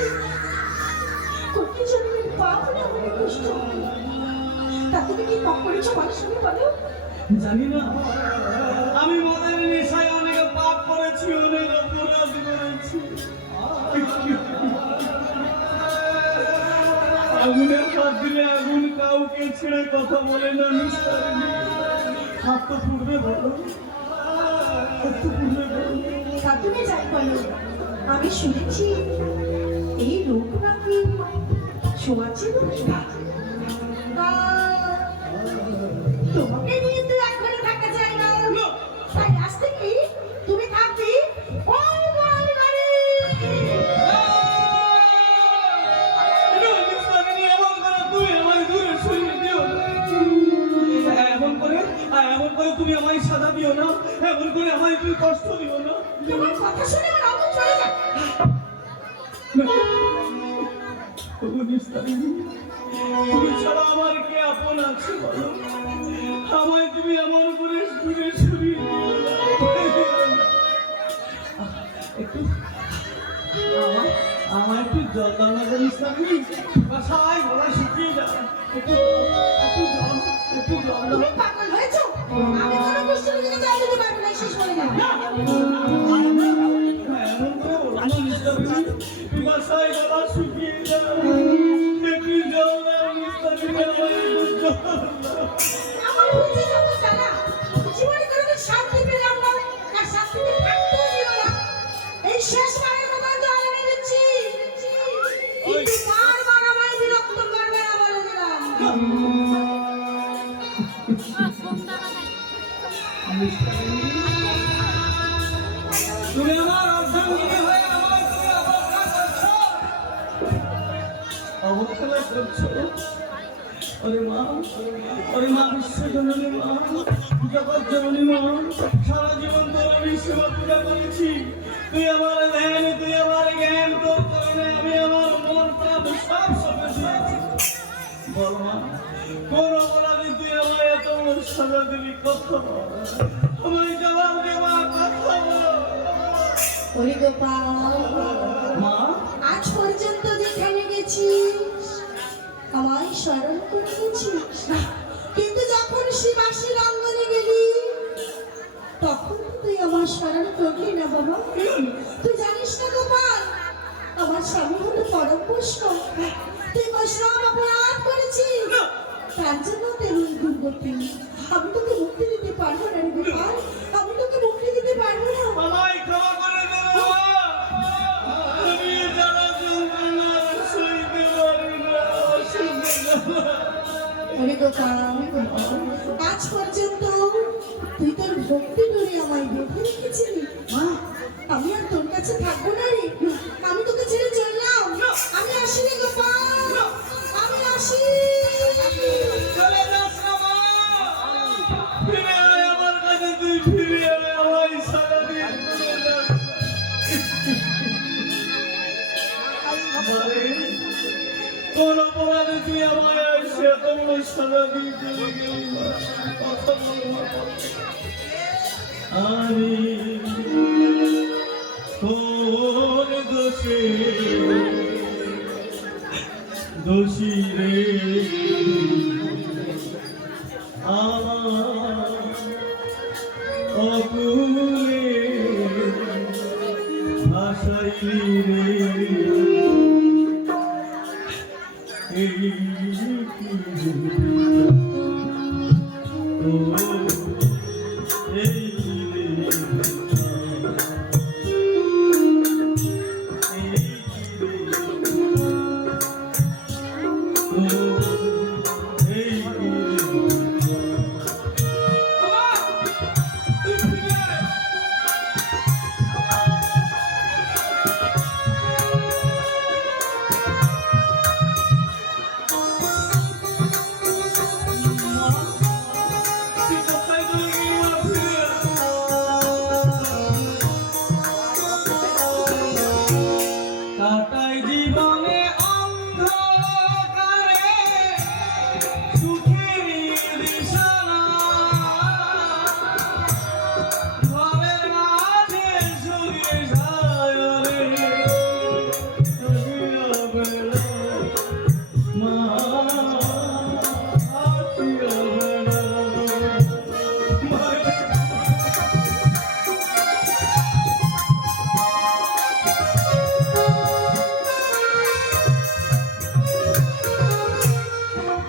কোটি জন্মের পাপ না আমাকে কষ্ট হবে। তা তুমি কি পাপ করেছো আমার সঙ্গে বলো? জানি না, আমি মদের নেশায় অনেক পাপ করেছি, অনেক অপরাধ করেছি। আগুনের হাত দিলে আগুন কাউকে ছেড়ে কথা বলে না নিস্তারিণী। হাত তো পুড়বে বলো, হাত তো পুড়বে বলো। তা তুমি যাই বলো, আমি শুনেছি এই রূপ নাকি ছোঁয়াচে না। তোমাকে নিয়ে তো এক ঘরে থাকা যায় না, তাই আজ থেকে তুমি থাকবে ওই গোয়াল ঘরে। নিস্তারিণী, এমন করে তুমি আমায় দূরে সরিয়ে দিও না। এমন করে তুমি আমায় সাজা দিও না, এমন করে আমায় তুমি কষ্ট দিও না। তোমার কথা শুনে আমার অমন চলে যায়। নিস্তারিণী, তুমি ছাড়া আমার কে আপন আছে বলো? আমায় তুমি এমন করে দূরে সরিয়ে দিও না। একটু আমার একটু জল দাও না গো নিস্তারিণী, বাসায় গলা শুকিয়ে যায়। একটু জল দাও। তুমি পাগল হয়েছো? আমি কোনো কষ্ট দিতে চাই দিতে পারবো না, শেষ করে দাও। এমন করে বলো না নিস্তারিণী, বাসায় গলা শুকিয়ে যায়। একটু জল দাও নিস্তারিণী, আমায় একটু জল দাও। আমার হচ্ছে যত জ্বালা, জীবনে কোনোদিন শান্তি পেলাম না, আর শান্তিতে থাকতেও দিল না। এই শেষবারের মতো জল এনে দিচ্ছি, কিন্তু বারবার আমায় বিরক্ত করবে না বলে দিলাম। তুমি আমার অর্ধাঙ্গিনী হয়ে আমায় তুমি অবজ্ঞা করছো, অবহেলা করছো। ওরে মা বিশ্বজননী মা, জগৎ জননী মা, সারা জীবন তোর আমি সেবা পূজা করেছি। তুই আমার ধ্যান, তুই আমার জ্ঞান, তোর কারণে আমি আমার মন প্রাণ সব সঁপে দিয়েছি। বল মা, কোন অপরাধে তুই আমায় এত বড় সাজা দিলি? কথা বল, আমায় জবাব দে মা, কথা বল। ওরে গোপাল, মা, আজ পর্যন্ত যেখানে গেছিস আমায় স্মরণ করে গেছিস, কিন্তু যখন শিবাসীর অঙ্গনে গেলি তখন তুই আমার স্মরণ করলি না বাবা। তুই জানিস না গোপাল, আমার স্বামী হলো পরম বৈষ্ণব। তুই বৈষ্ণব অপরাধ করেছিস, তার জন্য তেমন দুর্গতি। আমি তোকে মুক্তি দিতে পারবো না রে গোপাল, আমি তোকে মুক্তি দিতে পারবো না। আমায় ক্ষমা করে দে মা, আমি যারা যন্ত্রণা সইতে পারি না, অসুখে জ্বালা। ওরে গোপাল, আজ পর্যন্ত তুই তোর ভক্তি ধরে আমায় বেঁধে রেখেছিলি। মা, আমি আর তোর কাছে থাকবো না রে, আমি তোকে ছেড়ে চললাম। আমি আসি রে গোপাল, আমি আসি। চলে যাস না মা, ফিরে আয় আমার কাছে, তুই ফিরে আয়, আমায় সারাদিন চলে যাস। মারে, কোন অপরাধে তুই আমায় এসে এত বড় সাজা দিয়ে চলে গেলি মা? কথা বল মা। আমি কোন দোষে দোষী রে, আমার অকুলে ভাসাইলি রে, এই কি ও এই কাটাই জীবনে অন্ধকারে সুখের দিশানা, ঘরের মাঝে শুয়ে সায়রে শুয়ে বেলা মা, শুয়ে বেলা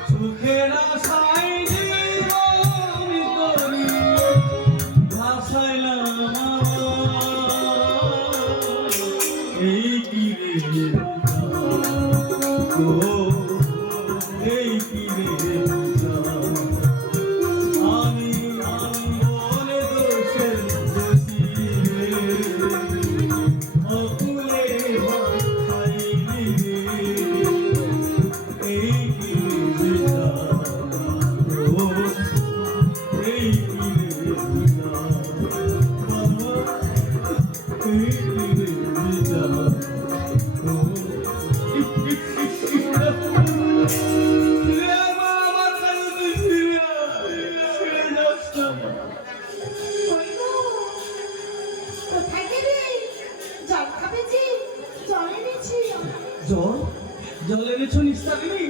সুখের আশায় জীবন করি ভাসাইলাম, এই কি রে গো, এই কি রে আমি বলে দোষের দোষী রে, অকুলে ভাসাইলি রে, এই কি রে ও, এই কি রে বাবা, এই কি রে ও, ফিরে আয় মা, আমার কাছে তুই ফিরে আয়, ছেড়ে যাস না মা। ওই গো, কোথায় গেলি? জল খাবে জি? জল এনেছি। জল এনেছো নিস্তারিণী?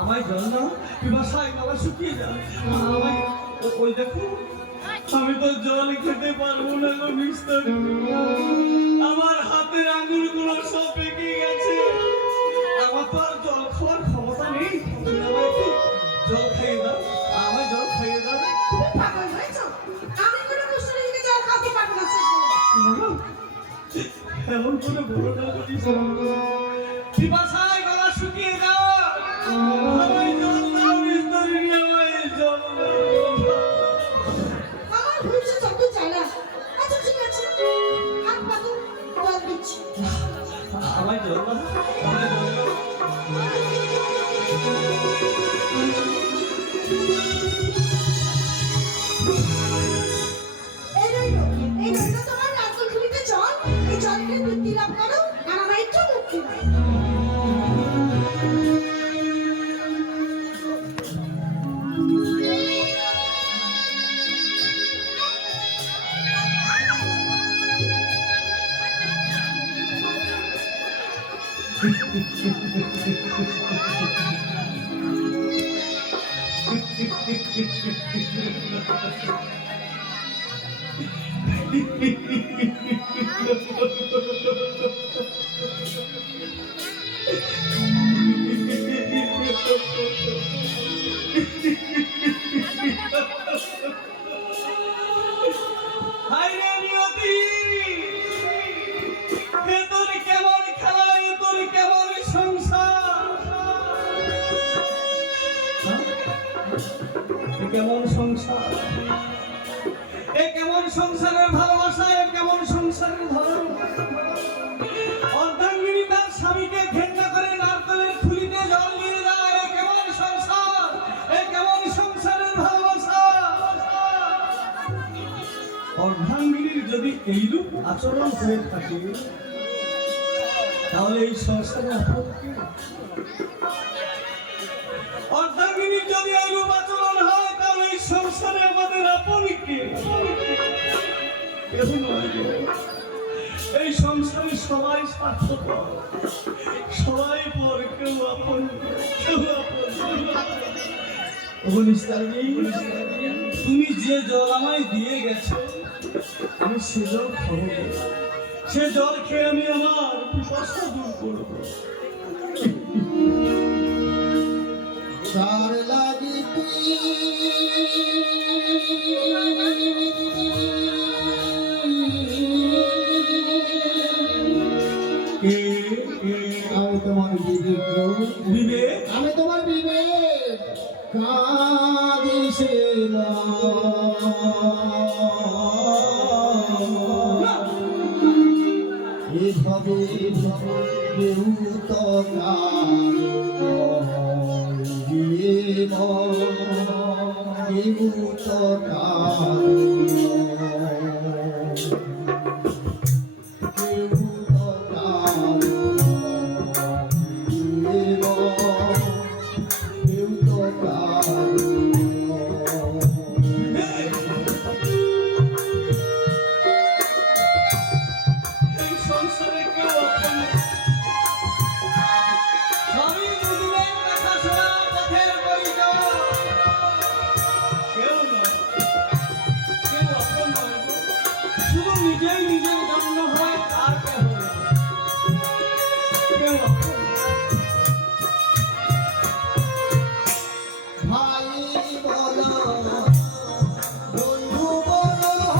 আমায় জল না, পিপাসায় গলা শুকিয়ে যায়। আমায় ওই দেখো, আমি তো জল খেতে পারবো না গো নিস্তারিণী, আমার হাতের আঙুলগুলো সব পেকে গেছে, আমার তো আর জল খাওয়ার ক্ষমতা নেই। তুমি আমায় একটু জল খাইয়ে দাও, আমায় জল খাইয়ে দাও। তুমি পাগল হয়েছো? আমি কোনো কুষ্ঠরোগীকে জল খাওয়াতে পারবো না শেষ করে। এমন করে বলো না গো নিস্তারিণী, পিপাসায় গলা শুকিয়ে দাও, আমায় জল দাও নিস্তারিণী, আমায় জল দাও। আমার হয়েছে যত জ্বালা। আচ্ছা ঠিক আছে, হাত পাতো, জল দিচ্ছি। আমায় জল দাও, আমায় জল দাও। এই রইলো তোমার নারকেলখুলিতে জল। এই জলকে বৃত্তি লাভ করো আর আমার একটু মুক্তি দাও। হায় রে নিয়তি, এ তোর কেমন খেলা, এ তোর কেমন সংসার, এ কেমন সংসার, এ কেমন সংসারের ভালোবাসা, এ কেমন সংসারের ধর্ম। অর্ধাঙ্গিনী তার স্বামীকে ঘেন্না করে নারকেলের খুলিতে জল নিয়ে যায়, এ কেমন সংসার, এ কেমন সংসারের ভালোবাসা। অর্ধাঙ্গিনীর যদি এইরূপ আচরণ হয়ে থাকে, তাহলে এই সংসারে আপন কে? অর্ধাঙ্গিনীর যদি এইরূপ আচরণ হয়, তাহলে এই সংসারে আমাদের আপন কে? কেউ নয় গো। এই সংসারে সবাই স্বার্থপর, সবাই পর, কেউ আপন, কেউ আপন। তুমি যে জল আমায় দিয়ে গেছো, আমি সে জল খাবো, সে জল খেয়ে আমি আমার কষ্ট দূর করবো। তার লাগি আমি তোমার বিবেক, আমি তোমার বিবেক এভাবে এই সংসারে কেউ আপন না। সবই বুঝবে দেখাশোনা, পথের পরিচয়। কেউ নয়, কেউ আপন নয় গো। শুধু নিজেই নিজের জন্য হয়, আর কেউ নয়। কেউ আপন নয়। ভাই বলো বন্ধু বলো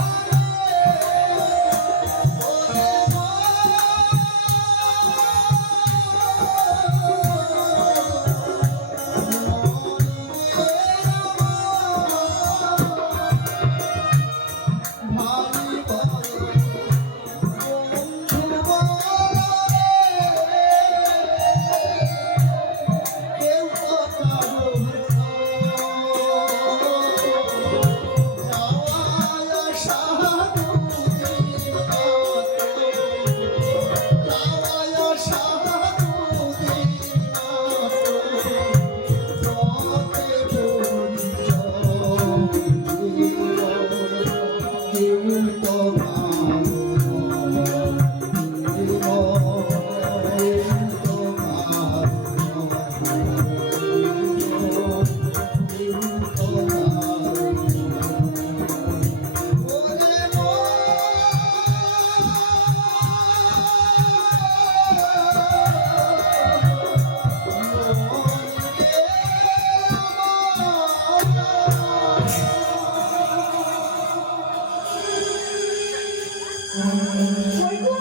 কই গো?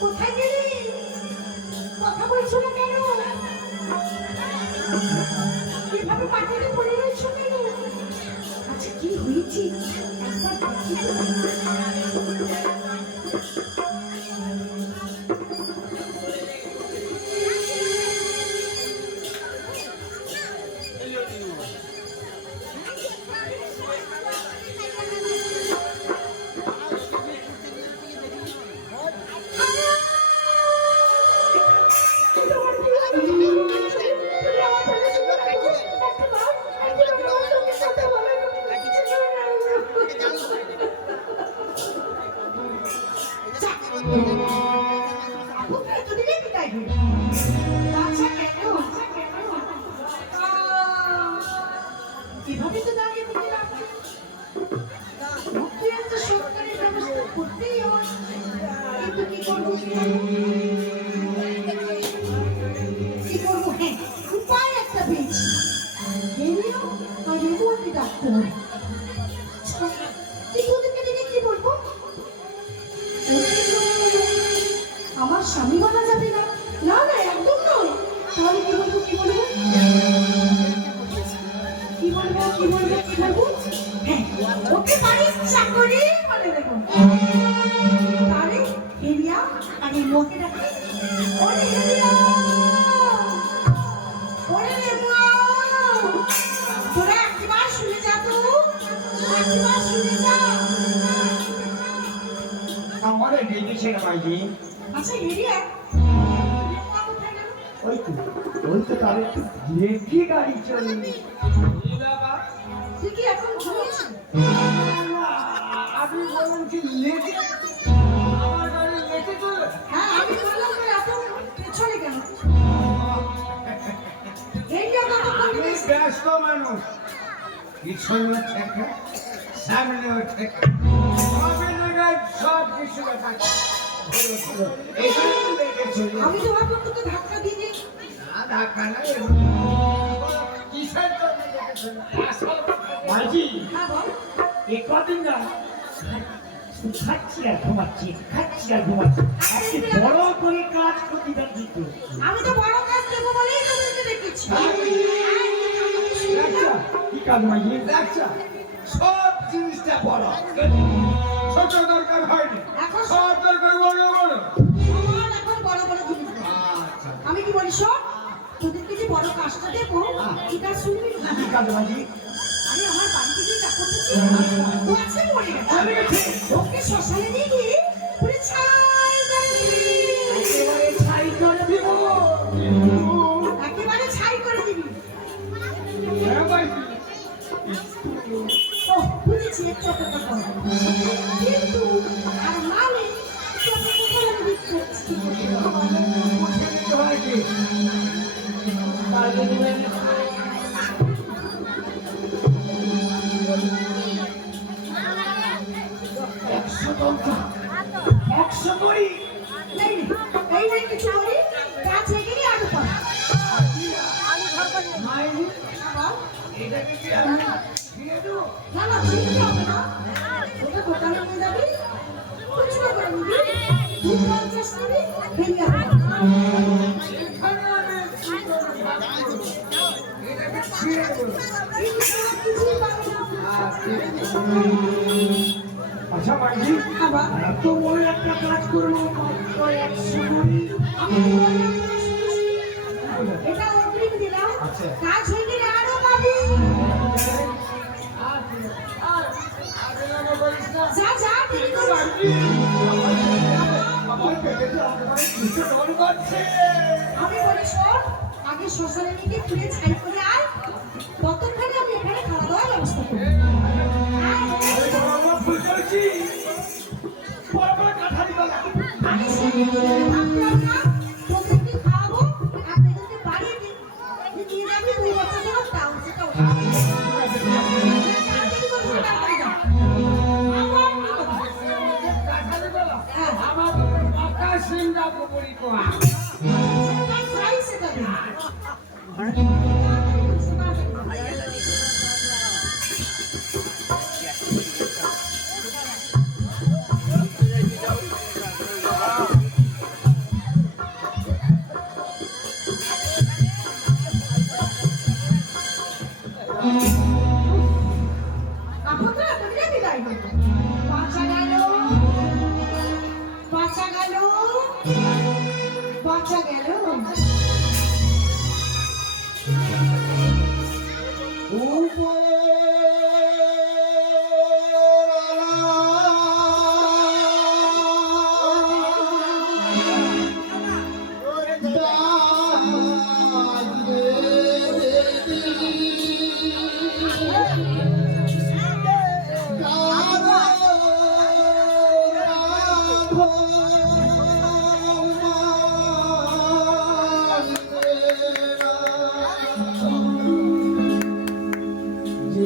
কোথায় গেলি? কথা বলছো না কেন? এভাবে মাটিতে পড়ে রয়েছো কেন? আচ্ছা কি হয়েছে? একবার দেখি তো। করবো কি করবো? হ্যাঁ, উপায় একটা পেয়েছি। হেলিও আর রেমুয়াকে ডাকতে হবে। কিন্তু ওদেরকে ডেকে কি বলবো? আমার স্বামী বলা যাবে না। না না, একদম নয়। তাহলে কি বলবো? কি বলবো? কি বলবো? কি বলবো? কি বলবো? হ্যাঁ, ওকে বাড়ি চাকরি বলে দেবো। তাহলে হেলিয়া আর রেমুয়াকে ডাকি। ওরে হেলিয়া, ওরে রেমুয়া, তোরা একবার শুনে যা তো, একবার শুনে যা। আমাদের ডেকেছে না মাইজি। আচ্ছা হেলিয়া, রেমুয়া কোথায় গেল? ওই তো তাহলে লেখি গাড়ি চলে। তুই কি এখন ঘুমিয়েছিস? আপনি বলেন কি লেখে? আমার গাড়ি লেখে চলে? হ্যাঁ, আমি বললাম তো এত পেছনে কেন? হেলিয়া কতক্ষণ আমি ঘুমিয়েছে? ব্যস্ত মানুষ, পিছনে থেকে সামনেও থেকে সবই লাগায়, সব কিছু লাগায়। এখানে তো লেগে চলে। আমি তো ভাবলাম তোকে ধাক্কা দিয়ে দিই। না, ধাক্কা নাই। কিসের জন্য লেগে চলে? মাঝি, হ্যাঁ বল। এ কদিন না খাচ্ছি আর ঘুমাচ্ছি, খাচ্ছি আর ঘুমাচ্ছি। আজকে বড় করে কাজ প্রতিদান দিত। আমি তো বড় কাজ দেবো বলেই তোদেরকে ডেকেছি। আচ্ছা, কি কাজ মাঝি? আচ্ছা, সব জিনিসটা বড়, ছোট দরকার হয়নি, এখন সব দরকার বড় বড়। আমার এখন বড় বড় জিনিস দেবো। আচ্ছা, আমি কি বলি শোন, তোদেরকে যে বড় কাজটা দেবো এটা শুনবি না। কি কাজ মাঝি? আমি আমার বাড়িতে যে চাকরটা ছিল ও আছে মরে চলে গেছে। গেছে। ওকে শ্মশানে দিয়ে গিয়ে পুরো ছাই করে দিবি। একেবারে ছাই করে দিব। একেবারে ছাই করে দিবি। হ্যাঁ মাঝি। ও বুঝেছি, একটু অপেক্ষা করো। কিন্তু আর নালে তোকে কোথায় আমি দিতে পারছি? উঠে নিতে হয় কি? তাহলে দিবেন। একশো টঙ্কা, 100 করি। এই নে, এই নে কিছু করি, গাছ লেগে নিয়ে আগে পড়া। মাইনি, আবার এটাকে কি আমি ফিরে দেবো? না না, ছিঁড়তে হবে না। ওটা দোকানে নিয়ে যাবি, খুচরো করে নিবি, 250 করে ভেঙে আনবি। এখানে আমি কি করবো? এটাকে ছিঁড়ে দেবো। কিছুই পাবে না। আচ্ছা মাইজি, আবার এত বড় একটা কাজ করবো মাত্র 100 করি। আমি এটা অগ্রিম দিলাম, আচ্ছা। কাজ হয়ে গেলে আরো পাবি। যা যা দেরি করিস না। আমার পেটে তো একেবারে কিছু ডর করছে। আমি বলি শোন, আগে শ্মশানে নিয়ে তুলে ছাই করে আয়, ততক্ষণে আমি এখানে খাওয়া দাওয়ার ব্যবস্থা করবো। আয়, আমি বড় বড় ভুল করেছি। বড় বড় কাঠারি গলা। আমি সেই ভাবলাম না, তোদেরকে খাওয়াবো, আর তোদেরকে বাড়িয়ে দিই। নিয়ে যাবি 2 বছর ধরে তাও সেটা ওটা। কাঠারি গলা। হ্যাঁ। আমার আকাশ সিংহা পুকুরি কোয়া। সেটা দিই। আপত্রা তোকে বিদায় দেবো। বাঁচা গেল, বাঁচা গেল, বাঁচা গেল। যে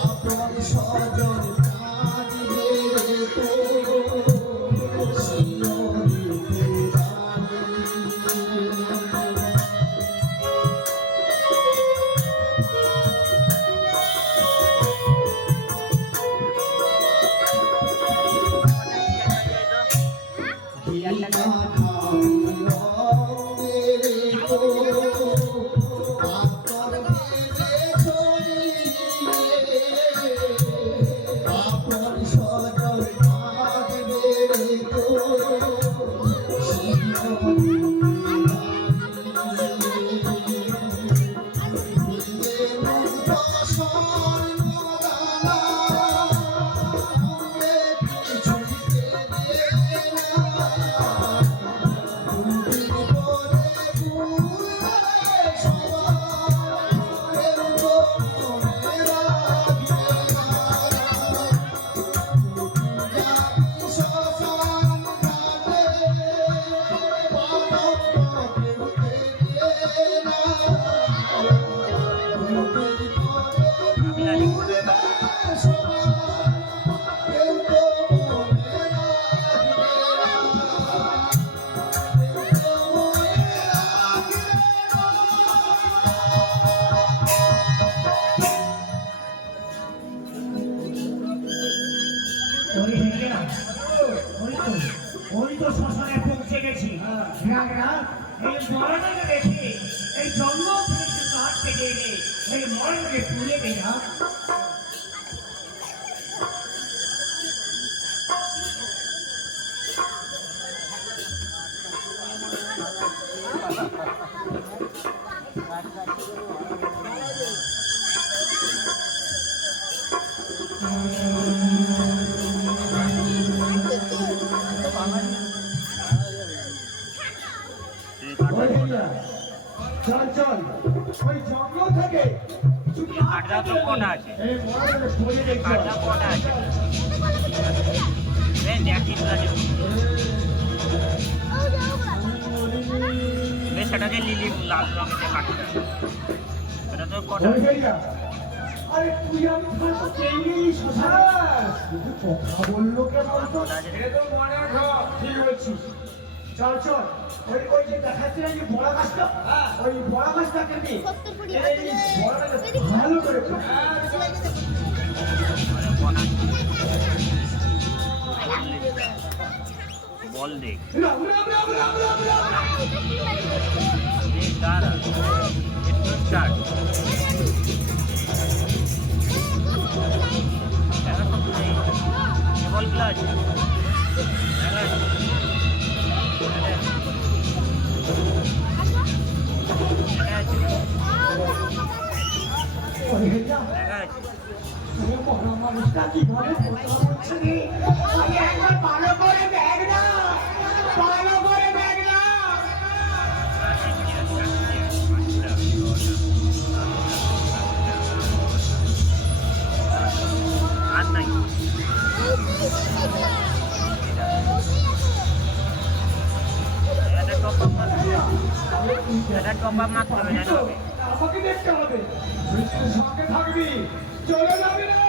আপন স্বজন কাঁদিবে রে তোর শিয়রিতে ওই তো শ্মশানে পৌঁছে গেছি এই মরণকে দেখে এই জন্ম থেকে কাঠ কেটে এনে এই মরণকে পুড়ে দেয়া চল চল ওই জঙ্গল থেকে এই মরণকে পুড়ে দেখো সেটাকে লিলি লাল রঙের যে কাঠটা এটা তো কটা আরে তুই আমি তো চেঙ্গি শ্মশান কিন্তু কথা বললো কে বলতো এটা তো মনে রাখো ঠিক বলছিস চল চল ওই ওই যে দেখাচ্ছে না যে বড় গাছটা ওই বড় গাছটাকে নি এই বড় গাছটা ভালো করে বল দেখ রাম রাম রাম রাম রাম রাম দেখ দাঁড়া একটু স্টার্ট বল ক্লাচ মানুষটা কিভাবে কথা বলছে রে আরে একবার ভালো করে দেখ না ভালো করে দেখ না আর নাই এটা টপ আপ মারতে হবে জানো আমাকে দেখতে হবে মৃত্যুর সঙ্গে থাকবি চলে যাবি না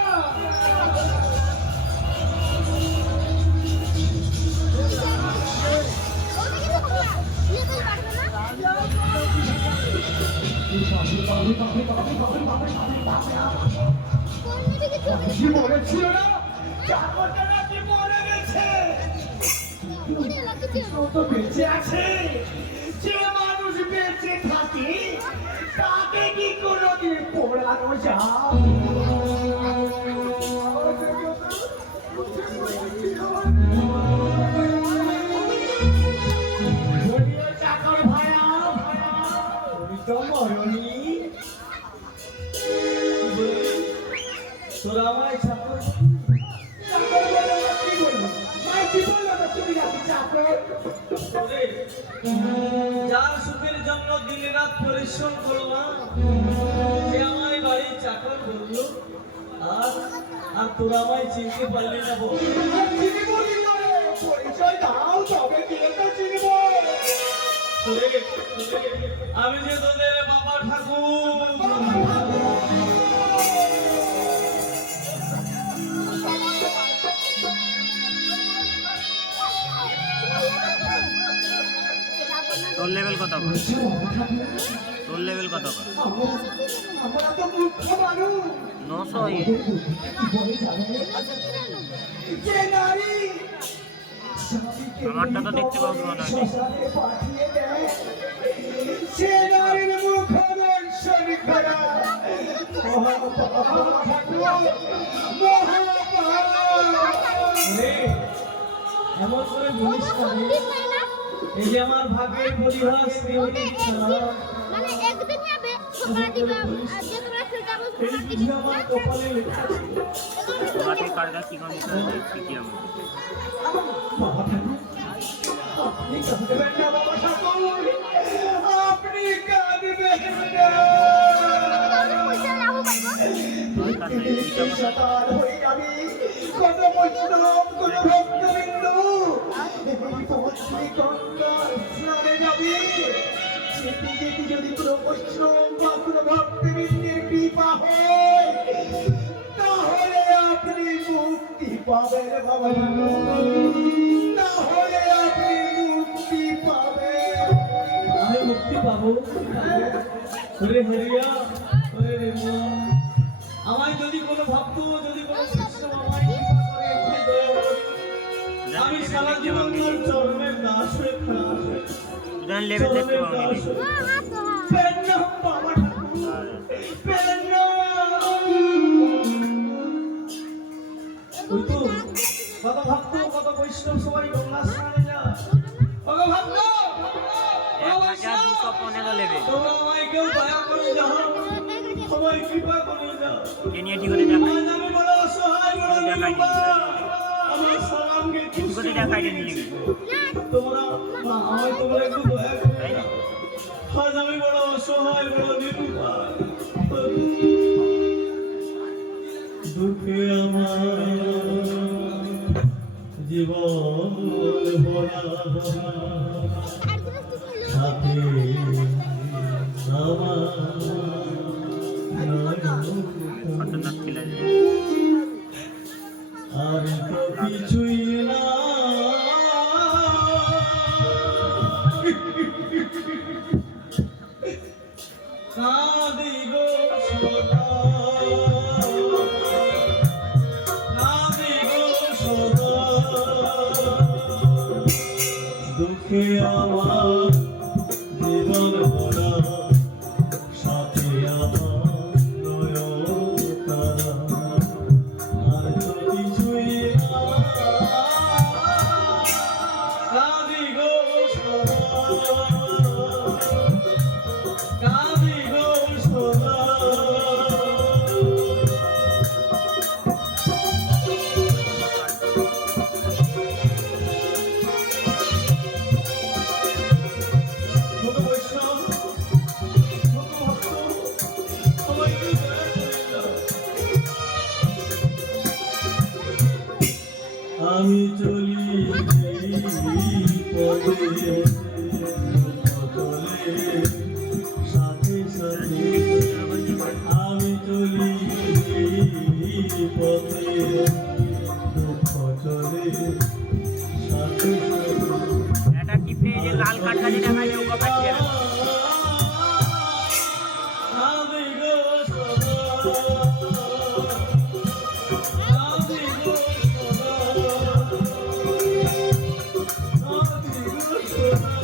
কি বলেছিল না চাকরটা নাকি মরে গেছে ও তো বেঁচে আছে যে মানুষ বেঁচে থাকে তাকে কি কোনোদিন পোড়ানো যায় চাকর ভাইয়া তো মরণী তোরা আমায় চাকর কি বলবো যার সুখের জন্য দিন রাত পরিশ্রম করলাম সে আমায় বাড়ির চাকর বললো আর তোরা আমায় চিনতে পারলি না বল পরিচয় দাও তবে গিয়ে তো চিনবো আমি যে তোদের বাবা ঠাকুর কত করে? তোর লেভেল কত করে? আমরা তো মূর্খ মানুষ। 900 ইট। যে নারী আমারটা তো দেখতে পাবো না। শ্মশানে পাঠিয়ে দেয়, সে নারীর মুখ দর্শন করা এমন করে বলিস না রে। এই যে আমার ভাগ্যের পরিহাস দেওয়ার ইচ্ছা, মানে একদিন যাবে সকালে দিবে আর যে তোমরা খেলতে আসবে এই বুঝি আমার কপালে লেখা ছিল। তোমাকে কারটা কি কোন কি আমি? আপনি কাঁদবেন না বাবা ঠাকুর, আপনি কাঁদবেন না। পয়সা লাভ পাইবো পৃথিবীর শতান হয়ে যাবে কত বৈষ্ণব, কত ভক্তবৃন্দ এই পথে গঙ্গা স্নানে যাবে। যেতে যেতে যদি কোনো বৈষ্ণব বা কোনো ভক্তবৃন্দের কৃপা হয়, তাহলে আপনি মুক্তি পাবেন বাবা ঠাকুর, তাহলে আপনি মুক্তি পাবেন। আমি মুক্তি পাবো। ওরে হরিয়া, ওরে রে মন, আমায় যদি কোনো ভক্ত, যদি কোনো বৈষ্ণব আমায় কৃপা করে একটু দয়া করে, আমি সারা জীবন তার চরণের দাস হয়ে থাকবো। জান লেভেল দেখতে চরণের পাবো দাস না। হয়ে। হাত ধর পেন না বাবা ঠাকুর, পেন না। ওই তো কত ভক্ত, কত বৈষ্ণব সবাই গঙ্গা স্নানে যায়। কত ভক্ত, কত বৈষ্ণব, 1215 লেভেল। তোমরা আমায় কেউ দয়া করে যাও, আমায় কৃপা করে যাও। কেনিয়াটি করে দেখাই। আজ আমি বড় অসহায়, বড় নিরুপায়। আমার সালামকে কি করে দেখাই দেন লিখি। তোমরা আমায় তোমরা একটু দয়া করে তাই না? দাও। আজ আমি বড় অসহায়, বড় নিরুপায়। দুঃখে আমার জীবন ভরা, সাথে আমার খতরনাক খেলা যায়। আর তো কিছুই না। কাঁদি গো সদা, কাঁদি গো সদা, দুঃখে আমার জীবন ভরা, সাথে আমার নয়ন তারা। আর তো কিছুই না। কাঁদি গো সদা, কাঁদি গো সদা। কত বৈষ্ণব, কত ভক্ত, সবাইকে দয়া করে দাও। আমি চলি পথে, চলে সাথে সাথে। আমি চলি পথে, দুঃখ চলে সাথে সাথে। এটা টিপে এই যে লাল কার্ডটা যে দেখাই যায় ওকে কাটিয়ে দেন। কাঁদি গো সদা, কাঁদি গো সদা, কাঁদি গো সদা।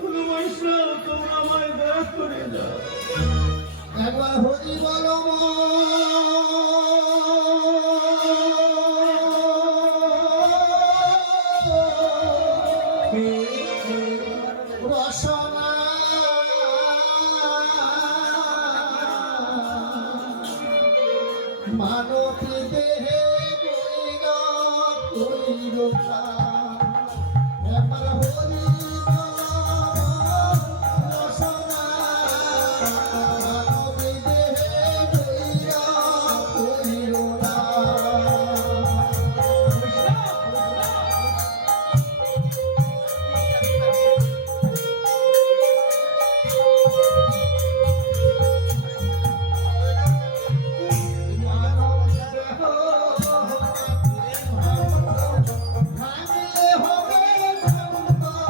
কোনো বৈষ্ণব তোমরা আমায় দয়া করে দাও। একবার হরি বলো রসনা মানব দেহে একবার হরি রসনা মানব দেহে ভাঙলে হবে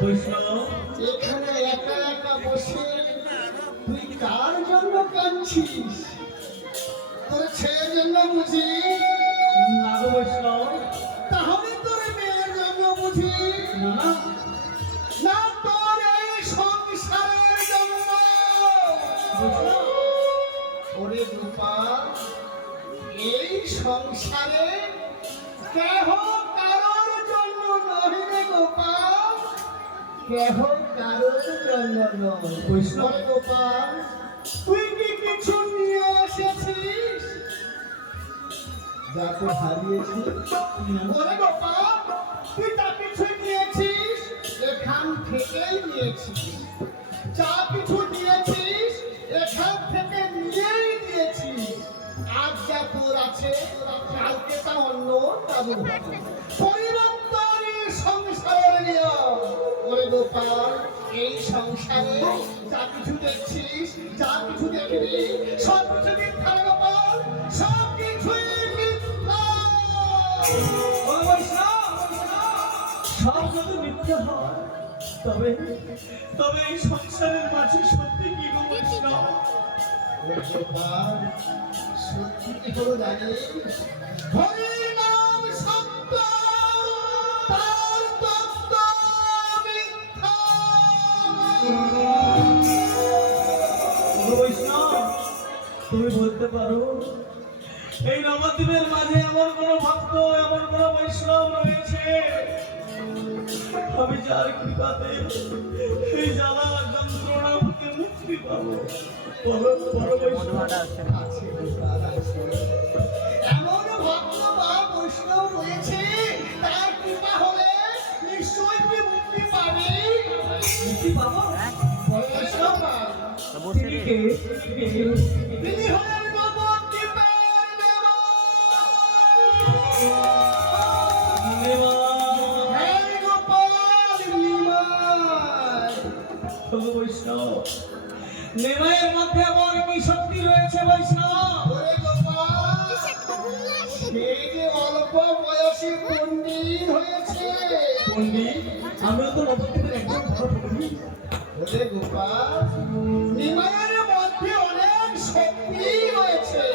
বৈষ্ণব এখানে একা একা বসে তুই কার জন্য কাঁদছিস? তোর ছেলের জন্য বুঝি? না গো বৈষ্ণব, তাহলে তোর মেয়ের জন্য বুঝি? না না তোর এই সংসারের জন্য? বৈষ্ণব, ওরে গোপাল, এই সংসারে কেহ কারোর জন্য নহে রে গোপাল, কেহ কারোর জন্য নয়। বৈষ্ণব। ওরে গোপাল, তুই কি কিছু নিয়ে এসেছিস যাকে হারিয়েছিস? ওরে গোপাল, তুই তা কিছু নিয়েছিস, এখান থেকেই নিয়েছিস। যা কিছু দিয়েছিস এখান থেকে নিয়েই দিয়েছিস। আজ যা তোর আছে কালকে তা অন্য কারোর হবে। পরিবর্তন সংসারের নিয়ম। ওরে গোপাল, এই সংসারে যা কিছু দেখছিস, যা কিছু দেখবি, সব কিছু মিথ্যা রে গোপাল, সব কিছুই মিথ্যা। ও বৈষ্ণব, সব যদি মিথ্যে হয় তবে তবে এই সংসারের মাঝে সত্যি কি গো বৈষ্ণব? ওরে গোপাল, সত্যি কি করে জানিস? হরির নাম সত্য, তার তত্ত্ব মিথ্যা। ও বৈষ্ণব, তুমি বলতে পারো এই নবদ্বীপের মাঝে এমন কোন ভক্ত, এমন কোন বৈষ্ণব রয়েছে আমি যার কৃপাতে এই জ্বালা যন্ত্রণা হতে মুক্তি পাবো? বলো বলো বৈষ্ণব। আছে গোপাল, আছে। এমন ভক্ত বা বৈষ্ণব রয়েছে, তার কৃপা হলে নিশ্চয়ই তুই মুক্তি পাবি। মুক্তি পাবো? বৈষ্ণব পাবি। তিনি কে? তিনি হলেন নবদ্বীপের দেবা। হ্যাঁ গোপাল, নিমাই। ওগো বৈষ্ণব, নেমায়ের মধ্যে এমন কি শক্তি রয়েছে বৈষ্ণব? ওরে গোপাল, সেই যে অল্প বয়সী পণ্ডিত হয়েছে। পণ্ডিত, আমরা তো নবদ্বীপের একজন বড় পণ্ডিত। ওরে গোপাল, নিমায়ের মধ্যে অনেক শক্তি রয়েছে।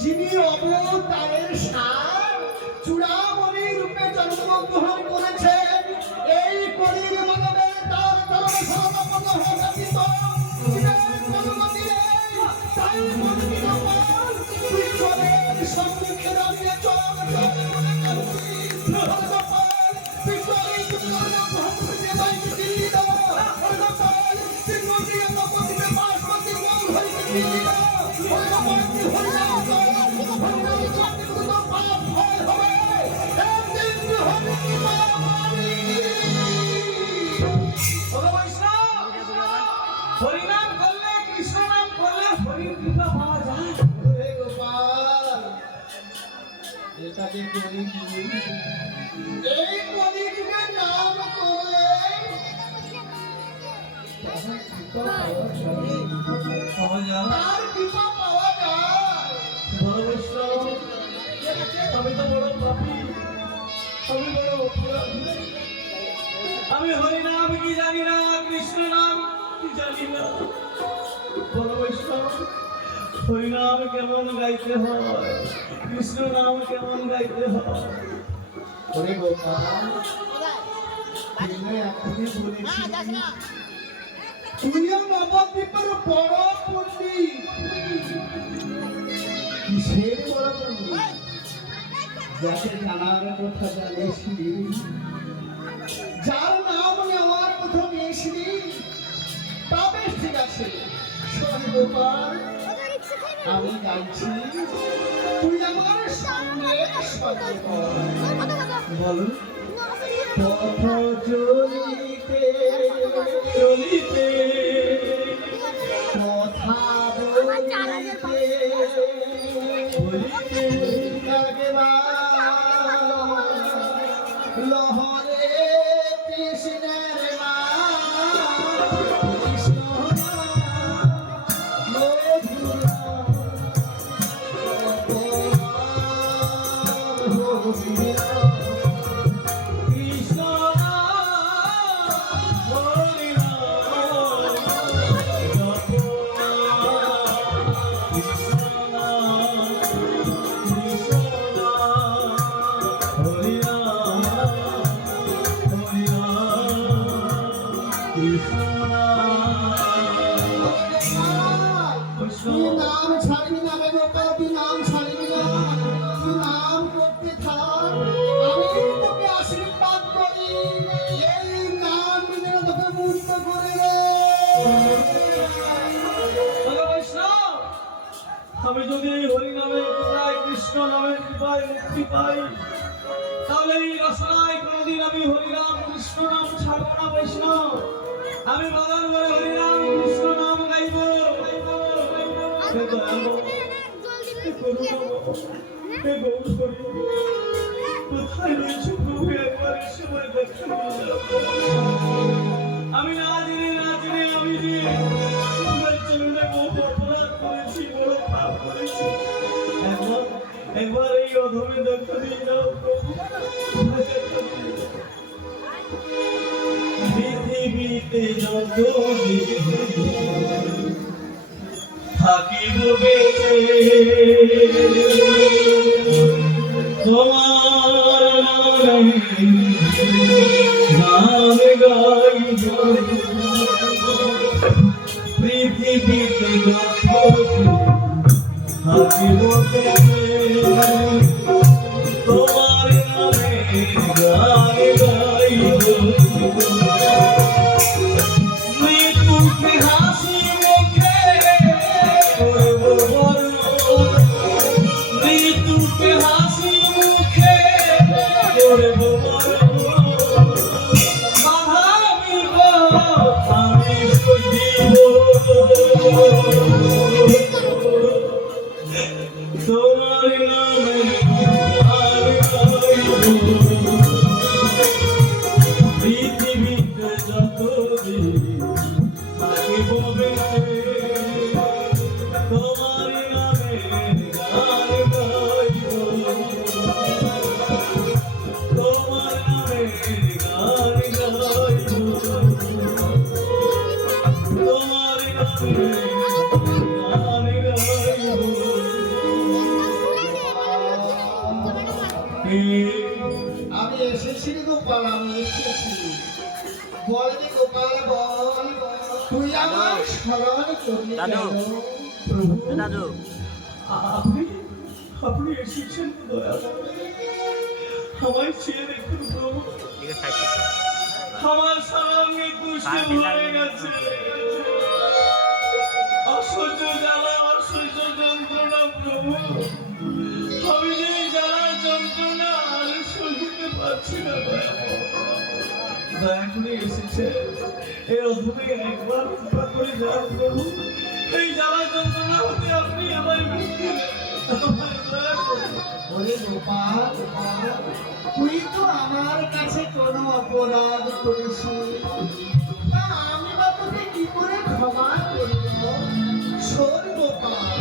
যিনি অবতারের সার চূড়ামণি রূপে জন্মগ্রহণ করেছেন, এই কলির মানবের তার চরণে সর্বপদ হয়ে অনুমতি নেই। তাই বলছি গোপাল, তুই চলের সম্মুখে দাঁড়িয়ে চল, চল বলে কাঁদছি। ওরে গোপাল, তুই চলের সম্মুখে দাঁড়িয়ে দিল্লি দাও। ওরে গোপাল, তুই মন্দিরে নবদ্বীপে বাস করতে মন হইতে দিল্লি দাও। ওরে গোপাল, তুই হরিনাম কর, হরিনাম করতে কোনো পাপ ভয় হবে। একদিন তুই হবি মহামারী। ওগো বৈষ্ণব, হরিনাম করলে, কৃষ্ণ নাম করলে হরির কৃপা পাওয়া যায়। ওরে গোপাল, এটাকে কলি যুগ। এই কলি যুগের নাম করলে তাহার কৃপা পাওয়া যায়। পাওয়া যায়। তার কৃপা পাওয়া যায়। বড় বৈষ্ণব, আমি তো বড় পাপী, আমি বড় অপরাধী। আমি হরিনাম কি জানি না, কৃষ্ণ নাম কি জানি না। বড় বৈষ্ণব, হরিনাম কেমন গাইতে হয়, কৃষ্ণ নাম কেমন গাইতে হয়? ওরে গোপাল, তুই এখনই বলেছিলি তুইও নবদ্বীপের বড় পণ্ডিত। কিসের বড় পণ্ডিত? যাকে জানার কথা জানিসনি, যার নাম নেওয়ার কথা নিয়েছিলি, তা বেশ ঠিক আছে। শোন গোপাল, আমি গাইছি, তুই আমার সঙ্গে সঙ্গে বল। বলুন। পথ চলিতে চলিতে কথা বলিতে বলিতে লহরে কৃষ্ণের কৃষ্ণ কৃষ্ণ তুই নাম ছাড়বি না রে গোপাল, তুই নাম ছাড়বি না, তুই নাম করতে থাক, আমি তোকে আশীর্বাদ করি, এই নাম যেন তোকে মুক্ত করে রে। বৈষ্ণব, আমি যদি এই হরি নামে কৃপায়, কৃষ্ণ নামের কৃপায় মুক্তি পাই, তাহলে এই রসনায় কোনোদিন আমি হরিনাম কৃষ্ণ নাম ছাড়বো না। বৈষ্ণব, আমি বাগান করে হরিনাম কৃষ্ণ নাম গাইব। কোথায় রয়েছে প্রভু, একবার এসে আমায় দেখা দিয়ে যাও। আমি না জেনে আমি যে তোমার চরণে বহু অপরাধ করেছি, বড় পাপ করেছি। একবার এই অধমে দেখা দিয়ে যাও প্রভু। পৃথিবীতে যত থাকিব বেঁচে, তোমার নাম গাইব। পৃথিবীতে যত থাকিব বেঁচে, তোমার নামে গান গাইব। মৃত্যুকে হাসি মুখে করব বরণ, মৃত্যুকে হাসি মুখে করব বরণ। বাধা বিপদ আমি সইব, তোমার নামে গান গাইব। পৃথিবীতে যতদিন থাকিব বেঁচে, তোমার নামে গান গাইব। তোমার নামে গান গাইব। তোমার নামে গান গাইব। আমি এসেছি রে গোপাল, আমি এসেছি। বল রে গোপাল বল, তুই আমার স্মরণ করলি কেন? প্রভু, দাদু আপনি এসেছেন দয়া করে। আমায় চেয়ে দেখুন প্রভু, ঠিক আছে আমার সামনে দুষ্টে হয়ে গেছে। অসহ্য জ্বালা, অসহ্য যন্ত্রণা প্রভু। আমি যে জ্বালা যন্ত্রণা আর সহিতে পারছি না। দয়া করে এসেছে এই অধমে একবার কৃপা করে যান প্রভু। এই জ্বালা যন্ত্রণা হতে আপনি আমায় মুক্তি দেন। আমায় দয়া করুন। ওরে গোপাল, তুই তো আমার কাছে কোনো অপরাধ করিসনি, তা আমি বা তোকে কি করে ক্ষমা করব? শোন গোপাল,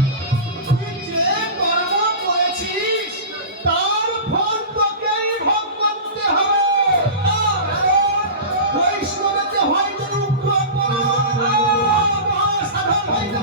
তুই যে কর্ম করেছিস তার ফল তোকেই ভোগ করতে হবে। বৈষ্ণবকে হয়তো রুগ্ন করা, সাধন হইতে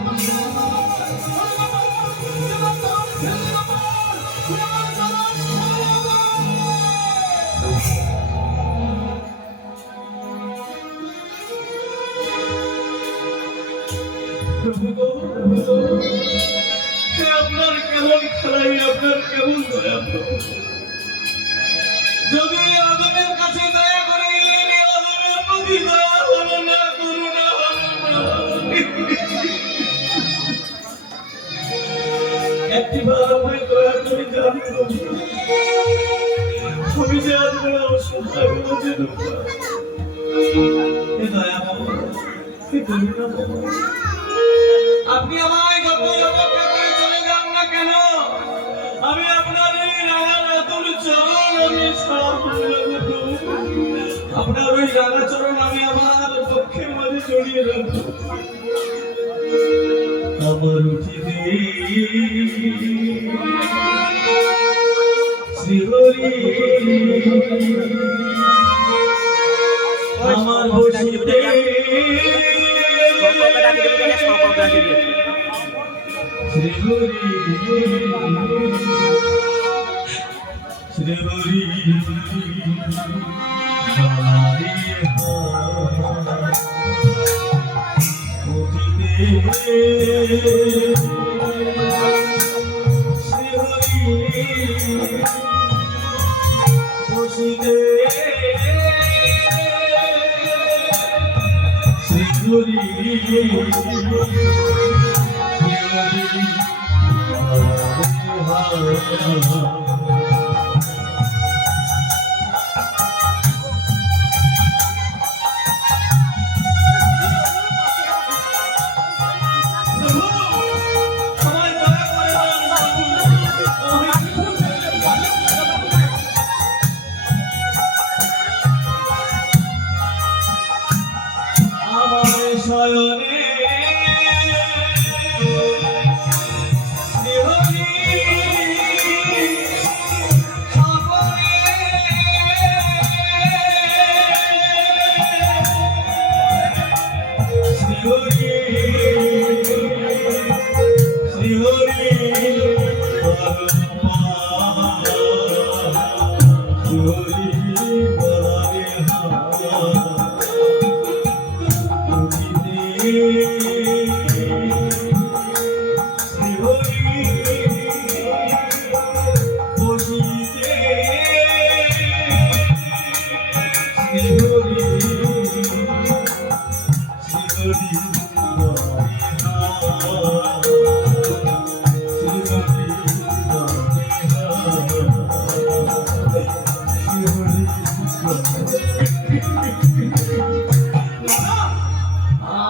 আপনার কেমন খেলাই, আপনার কেমন দয়া প্রভু। যদি আদমের কাছে দয়া করে এলেন, আদমের প্রতি দয়া হলো না, করুণা হলো না। একটিবার আমায় দয়া করে যান প্রভু। আমি যে আদমের অসহায় বোঝেন, এ দয়া বাবা, এ করুণা বাবা। আপনি আমায় যতই অপেক্ষা করে চলে যান না কেন, আমি আপনার এই রাঙা রাতুর চরণ আমি ছাড়ব না প্রভু। আপনার ওই রাঙা চরণ আমি আমার পক্ষের মাঝে জড়িয়ে রাখবো। আমার উঠিতে শ্রীহরি, আমার বসিতে শ্রীহরি, শ্রীহরি গলায় হাত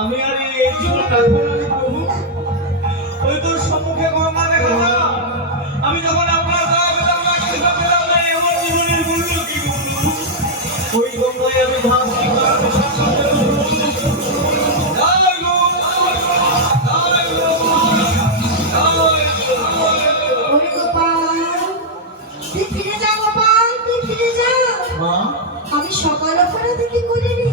আমি আর এই জীবন রাখবো না রে প্রভু। ওই তোর সম্মুখে গঙ্গা দেখা না। আমি যখন আপনার গা পেলাম না, কৃষ্ণ পেলাম না, আমার জীবনের মূল্য কি করবো? ওই গঙ্গায় আমি ভাবছি ওরে গোপাল, তুই ফিরে যা গোপাল, তুই ফিরে যা। মা, আমি সকাল অপরাধী কি করিনি,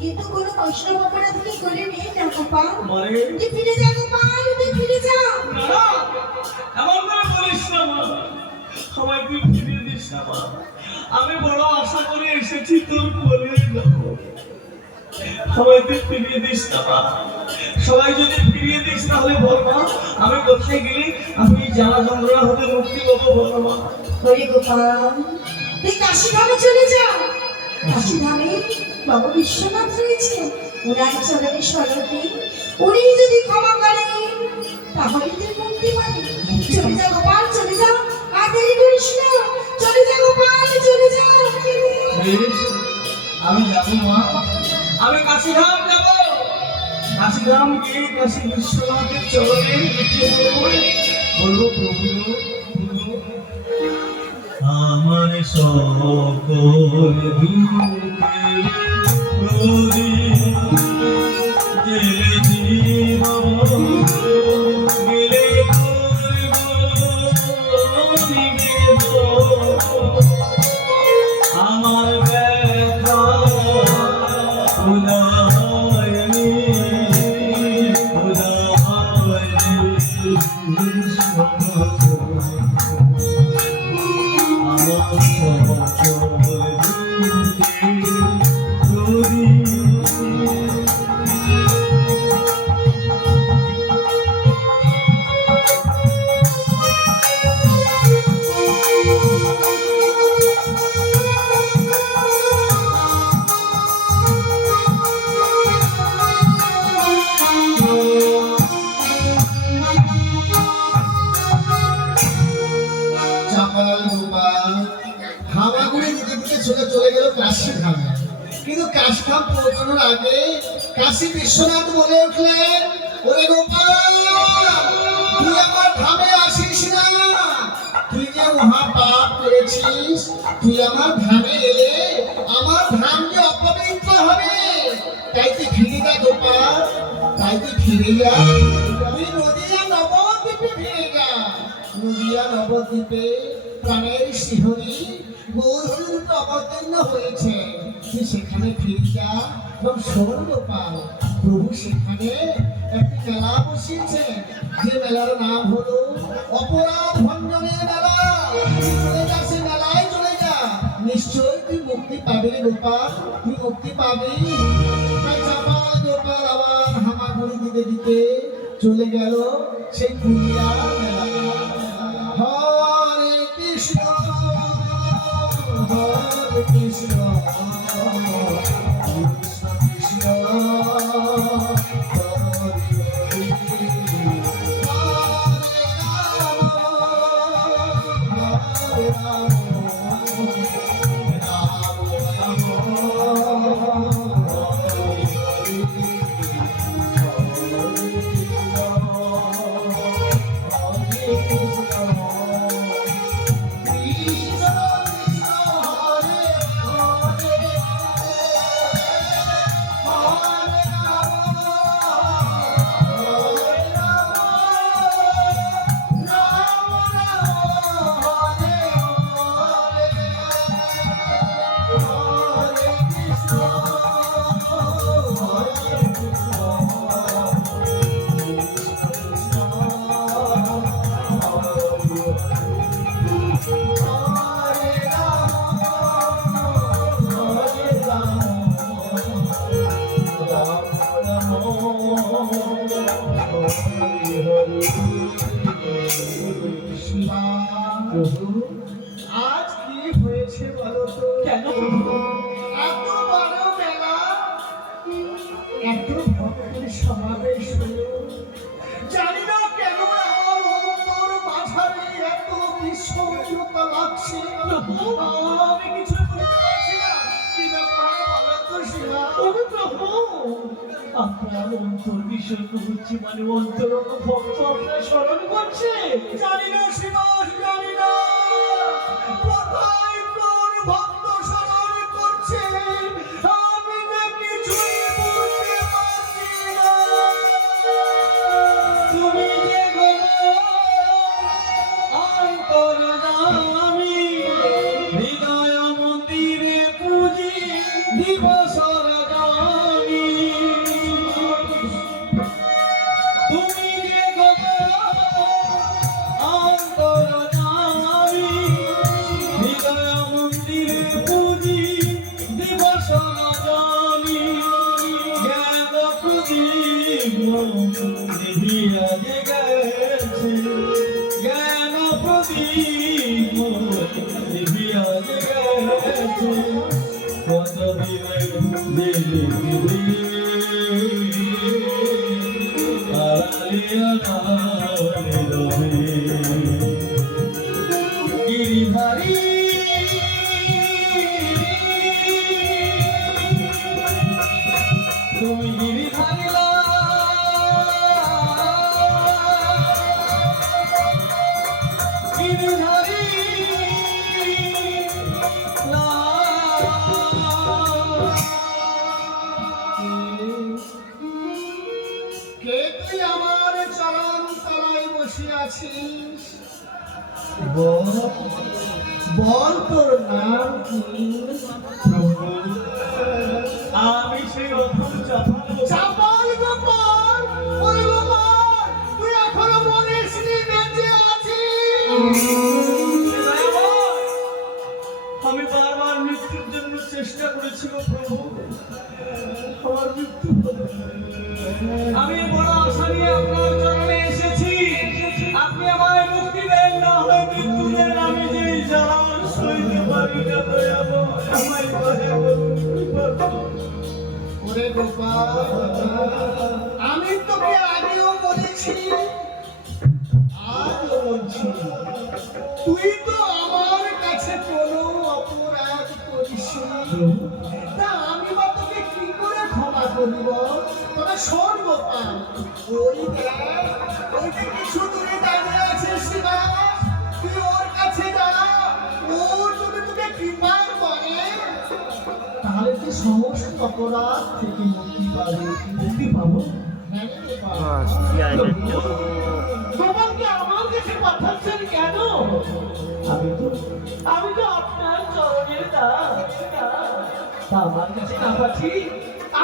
কিন্তু কোনো বৈষ্ণব অপরাধী কি করিনি না গোপাল। মারে তুই ফিরে যা গোপাল, তুই ফিরে যা। না, এমন করে বলিস না মা, আমায় তুই ফিরিয়ে দিস না মা। আমি বড় আশা করে এসেছি তোর কোলে, আমায় তুই ফিরিয়ে দিস না মা। সবাই যদি ফিরিয়ে দিস তাহলে বল মা, আমি কোথায় গেলে আমি জ্বালা যন্ত্রণা হতে মুক্তি পাবো বলো মা। ওরে গোপাল, তুই কাশীধামে চলে যা। কাশীধামে বাবা বিশ্বনাথ রয়েছে, উনার চরণে শরণে উনি যদি ক্ষমা করেন তাহলে তুই মুক্তি পাবি। চলে যা গোপাল, চলে যা, আর দেরি করিস না। চলে যা গোপাল, চলে যা। বেশ, আমি যাবো মা, আমি কাশীধাম যাব। কাশীধাম গিয়ে কাশী বিশ্বনাথের চরণে লিখে বলবো প্রভু আমার সকল দুঃখের প্রদীপ জেলে দিব, গেলে করব নিবেদন। আমার ব্যথা উদাহরণী চলে গেল কাশীধামে। কিন্তু কাশীধাম পৌঁছানোর আগে কাশী বিশ্বনাথ বলে উঠলেন, ওরে গোপাল, তুই আমার ধামে আসিস না। তুই যে মহা পাপ করেছিস, তুই আমার ধামে এলে আমার ধাম যে অপবিত্র হবে। তাই তুই ফিরে যা গোপাল, তাই তুই ফিরে যা। তুই নদিয়া নবদ্বীপে ফিরে যা। নদিয়া নবদ্বীপে প্রাণের শিহরী গৌরহরি রূপে অবতীর্ণ হয়েছে। তুই সেখানে ফিরে যা এবং শোন গোপাল, প্রভু সেখানে একটি মেলা বসিয়েছে, যে মেলার নাম হলো অপরাধ ভঞ্জনের মেলা। তুই চলে যা, সে মেলায় চলে যা, নিশ্চয়ই তুই মুক্তি পাবি রে গোপাল, তুই মুক্তি পাবি। তাই চাপাল গোপাল আবার হামাগুড়ি হাবুড়ি দিতে দিতে চলে গেল সেই পুরিয়া মেলা। হরে কৃষ্ণ হরে কৃষ্ণ কৃষ্ণ কৃষ্ণ আজ কি হয়েছে বলো তো? কেন? এত বড় মেলা, এত ভক্তের সমাবেশ হলো, জানি না কেন আমার অন্তর মাঝারে এত বিষণ্ণতা লাগছে। আমি কিছু বুঝতে পারছি না। কি ব্যাপার বলো তো শিলা? ওরে প্রভু, আপনার অন্তর বিষণ্ণ হচ্ছে মানে অন্তরঙ্গ ভক্ত আপনার স্মরণ করছে। জানি না শিবা, জানি না কোথায় কোন ভক্ত স্মরণ করছে, আমি না কিছুই বুঝতে পারছি না। তুমি যে অন্তর্যামী, হৃদয় মন্দিরে পূজি দিবস রজনী। তুমি যে অন্তর্যামী, হৃদয় মন্দিরে পূজি দিবস রজনী। জ্ঞান প্রদীপ নিভিয়া জেগেছে, জ্ঞান প্রদীপ নিভিয়া জেগেছে। কত দিনের দিলি দিলি আড়ালিয়া নামে রবে গিরিধারী। তুমি গিরিধারী গিরিধারী কে তুই আমার চরণ তলায় বসে আছিস? বল তোর নাম কি? আমি সেই অধম চাপাল গোপাল, ওরে গোপাল, তুই এখনো মরিসনি, বেঁচে আছিস। আমি বারবার মৃত্যুর জন্য চেষ্টা করেছি গো প্রভু, আমার মৃত্যু হলো। আমি বড় আশা নিয়ে আপনার চরণে এসেছি, আপনি আমায় মুক্তি দেন, না হয় মৃত্যু দেন। আমি যে জ্বালা সইতে পারি না দয়াময়, আমায় দয়া করুন। ওরে গোপাল, আমি তোকে আগেও বলেছি, আজও বলছি, তুই তো আমার কাছে কোনো অপরাধ করিসনি, তা আমি বা তোকে কি করে ক্ষমা করিব? তবে শোন গোপাল, ওই দেখ, ওই যে কিছু দূরে দাঁড়িয়ে আছে শিবা, তুই ওর কাছে যা, ও যদি তোকে কৃপা করে তাহলে তুই সমস্ত অপরাধ থেকে মুক্তি পাবি। মুক্তি পাবো? হ্যাঁ রে বাবা। তোমাকে আমার কাছে পাঠাচ্ছেন কেন? আমি তো আপনার চরণের দাস। তা আমার কাছে না পাঠি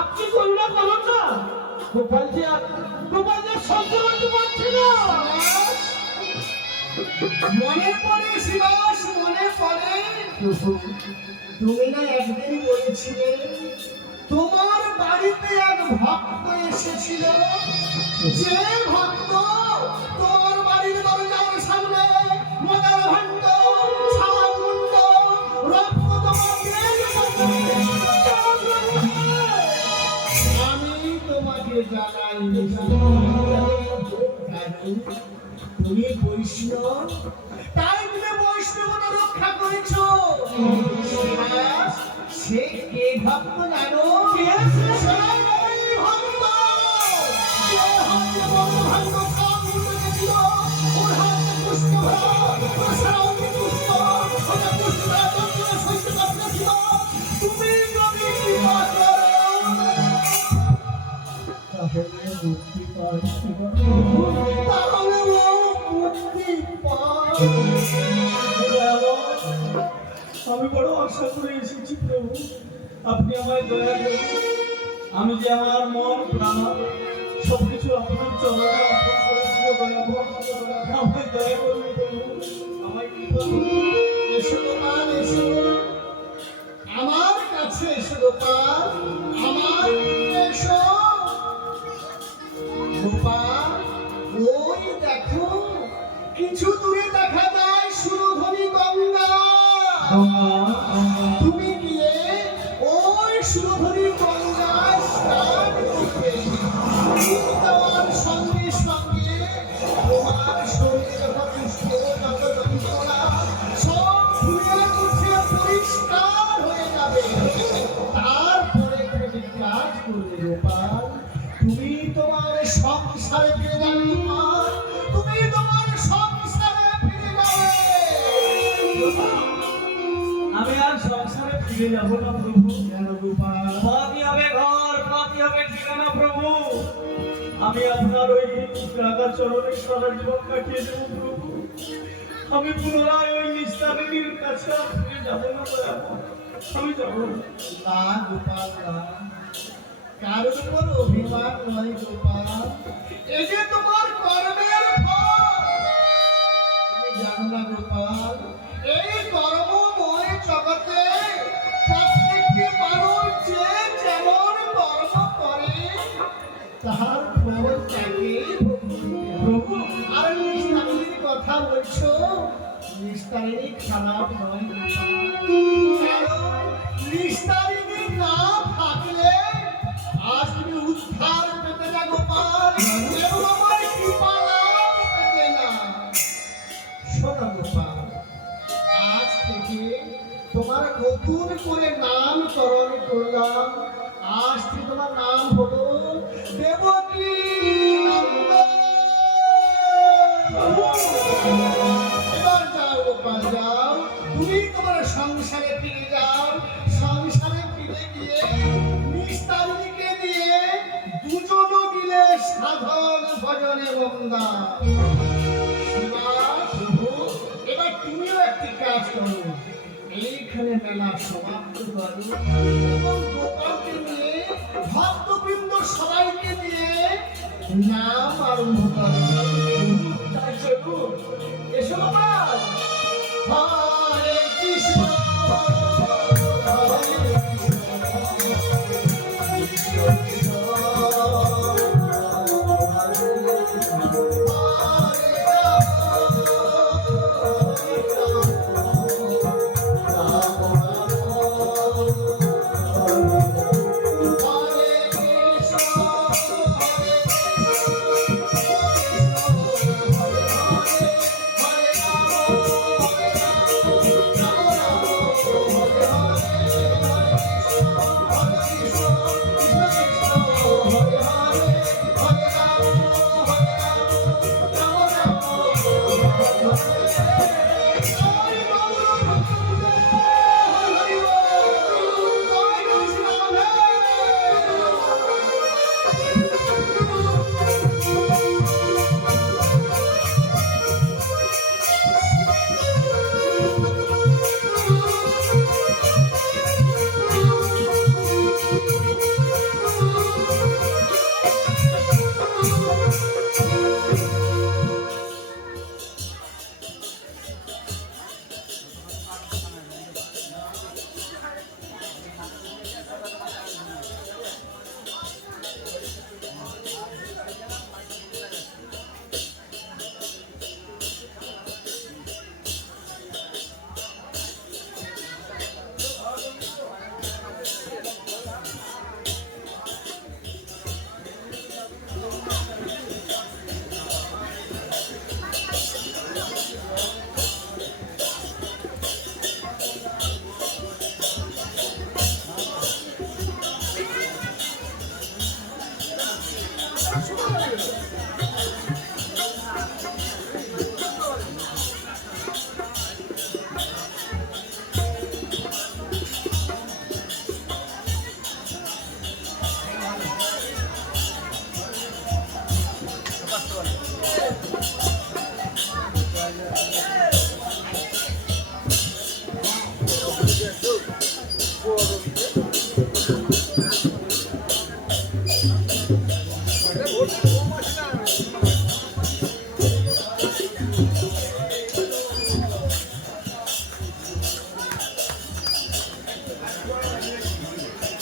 আপনি করুণা করুন না। গোপাল যে সহ্য করতে পারছে না। মনে পড়ে শিবাস, মনে পড়ে, তুমি না একদিন বলেছিলে তোমার বাড়িতে এক ভক্ত এসেছিল, যে ভক্ত তোর বাড়ির দরজার সামনে মদার ভাণ্ড ছাদ মুন্ড রক্ত আমি তোমাকে জানাই তুমি বৈষ্ণব, তাই তুমি বৈষ্ণবতা রক্ষা করেছ। সে কে ভক্ত জানো? সে ওই ভক্ত যে হাতে বন্ধ ছাদ মুন্ড ছিল, ওর হাতে পুষ্প ভরা, ওর সারাউন্ডে পুষ্প, ওটা পুষ্প ভরা যন্ত্রণা সহ্য করতেছিল। তুমি যদি কৃপা করো তাহলে মুক্তি পাচ্ছি, তাহলে মুক্তি পাচ্ছি। আমি বড় আশা করে এসেছি প্রভু, আপনি আমায় দয়া করুন। আমি যে আমার মন প্রাণ সবকিছু আপনার চরণে অর্পণ করেছিল, আমায় দয়া করুন প্রভু, আমায় কৃপা করুন। এসো গোপাল, এসো আমার কাছে, এসো গোপাল, আমার এসো গোপাল। ওই দেখো কিছু দূরে দেখা যায় সুরধনী গঙ্গা। তুমি গিয়ে ওই সুরধনী গঙ্গায় স্নান করবে। তোমার সঙ্গে সঙ্গে তোমার শরীরে যত পুষ্প, যত যন্ত্রণা সব ধুয়ে মুছে পরিষ্কার হয়ে যাবে। তারপরে তুমি কাজ করবে গোপাল, তুমি তোমার সংসারে ফিরে যাবে গোপাল, তুমি তোমার সংসারে ফিরে যাবে। আমি আর সংসারে ফিরে যাব না প্রভু। কেন গোপাল? পাতি হবে ঘর, পাতি হবে ঠিকানা প্রভু। আমি আপনার ওই রাগা চরণে সারা জীবন কাটিয়ে দেবো প্রভু। আমি পুনরায় ওই নিস্তারিণীর কাছে আর ফিরে যাব না দয়াময়। আমি যাব না। না গোপাল না, কারোর উপর অভিমান নয় গোপাল, এই যে তোমার কর্মের ফল। তুমি জানো না গোপাল, এই কর্মময় জগতে প্রত্যেকটি মানুষ যে যেমন কর্ম করে তার ফল তাকে প্রভু আর নিস্তারিণীর কথা বলছো, নিস্তারিণী খারাপ নয় গোপাল। কারণ নিস্তারিণী না থাকলে আজ তুমি উদ্ধার পেতে না গোপাল, এবং আমার কৃপা লাভ পেতে না। শোনো গোপাল, আজ থেকে তোমার নতুন করে নামকরণ করলাম। আজ থেকে তোমার নাম হলো দেবকী নন্দন। এবার যাও গোপাল, যাও, তুমি তোমার সংসারে ফিরে যাও। সংসারে ফিরে গিয়ে নিস্তারিণীকে দিয়ে দুজন মিলে সাধন ভজনে বন্দা। প্রভু, এবার তুমিও একটি কাজ করো, এইখানে মেলা সমাপ্ত করো এবং গোপালকে নিয়ে ভক্তবৃন্দ সবাইকে নিয়ে নাম আরম্ভ করো। তাই চলুন, এসো গোপাল। হরে কৃষ্ণ হরে কৃষ্ণ, কৃষ্ণ কৃষ্ণ না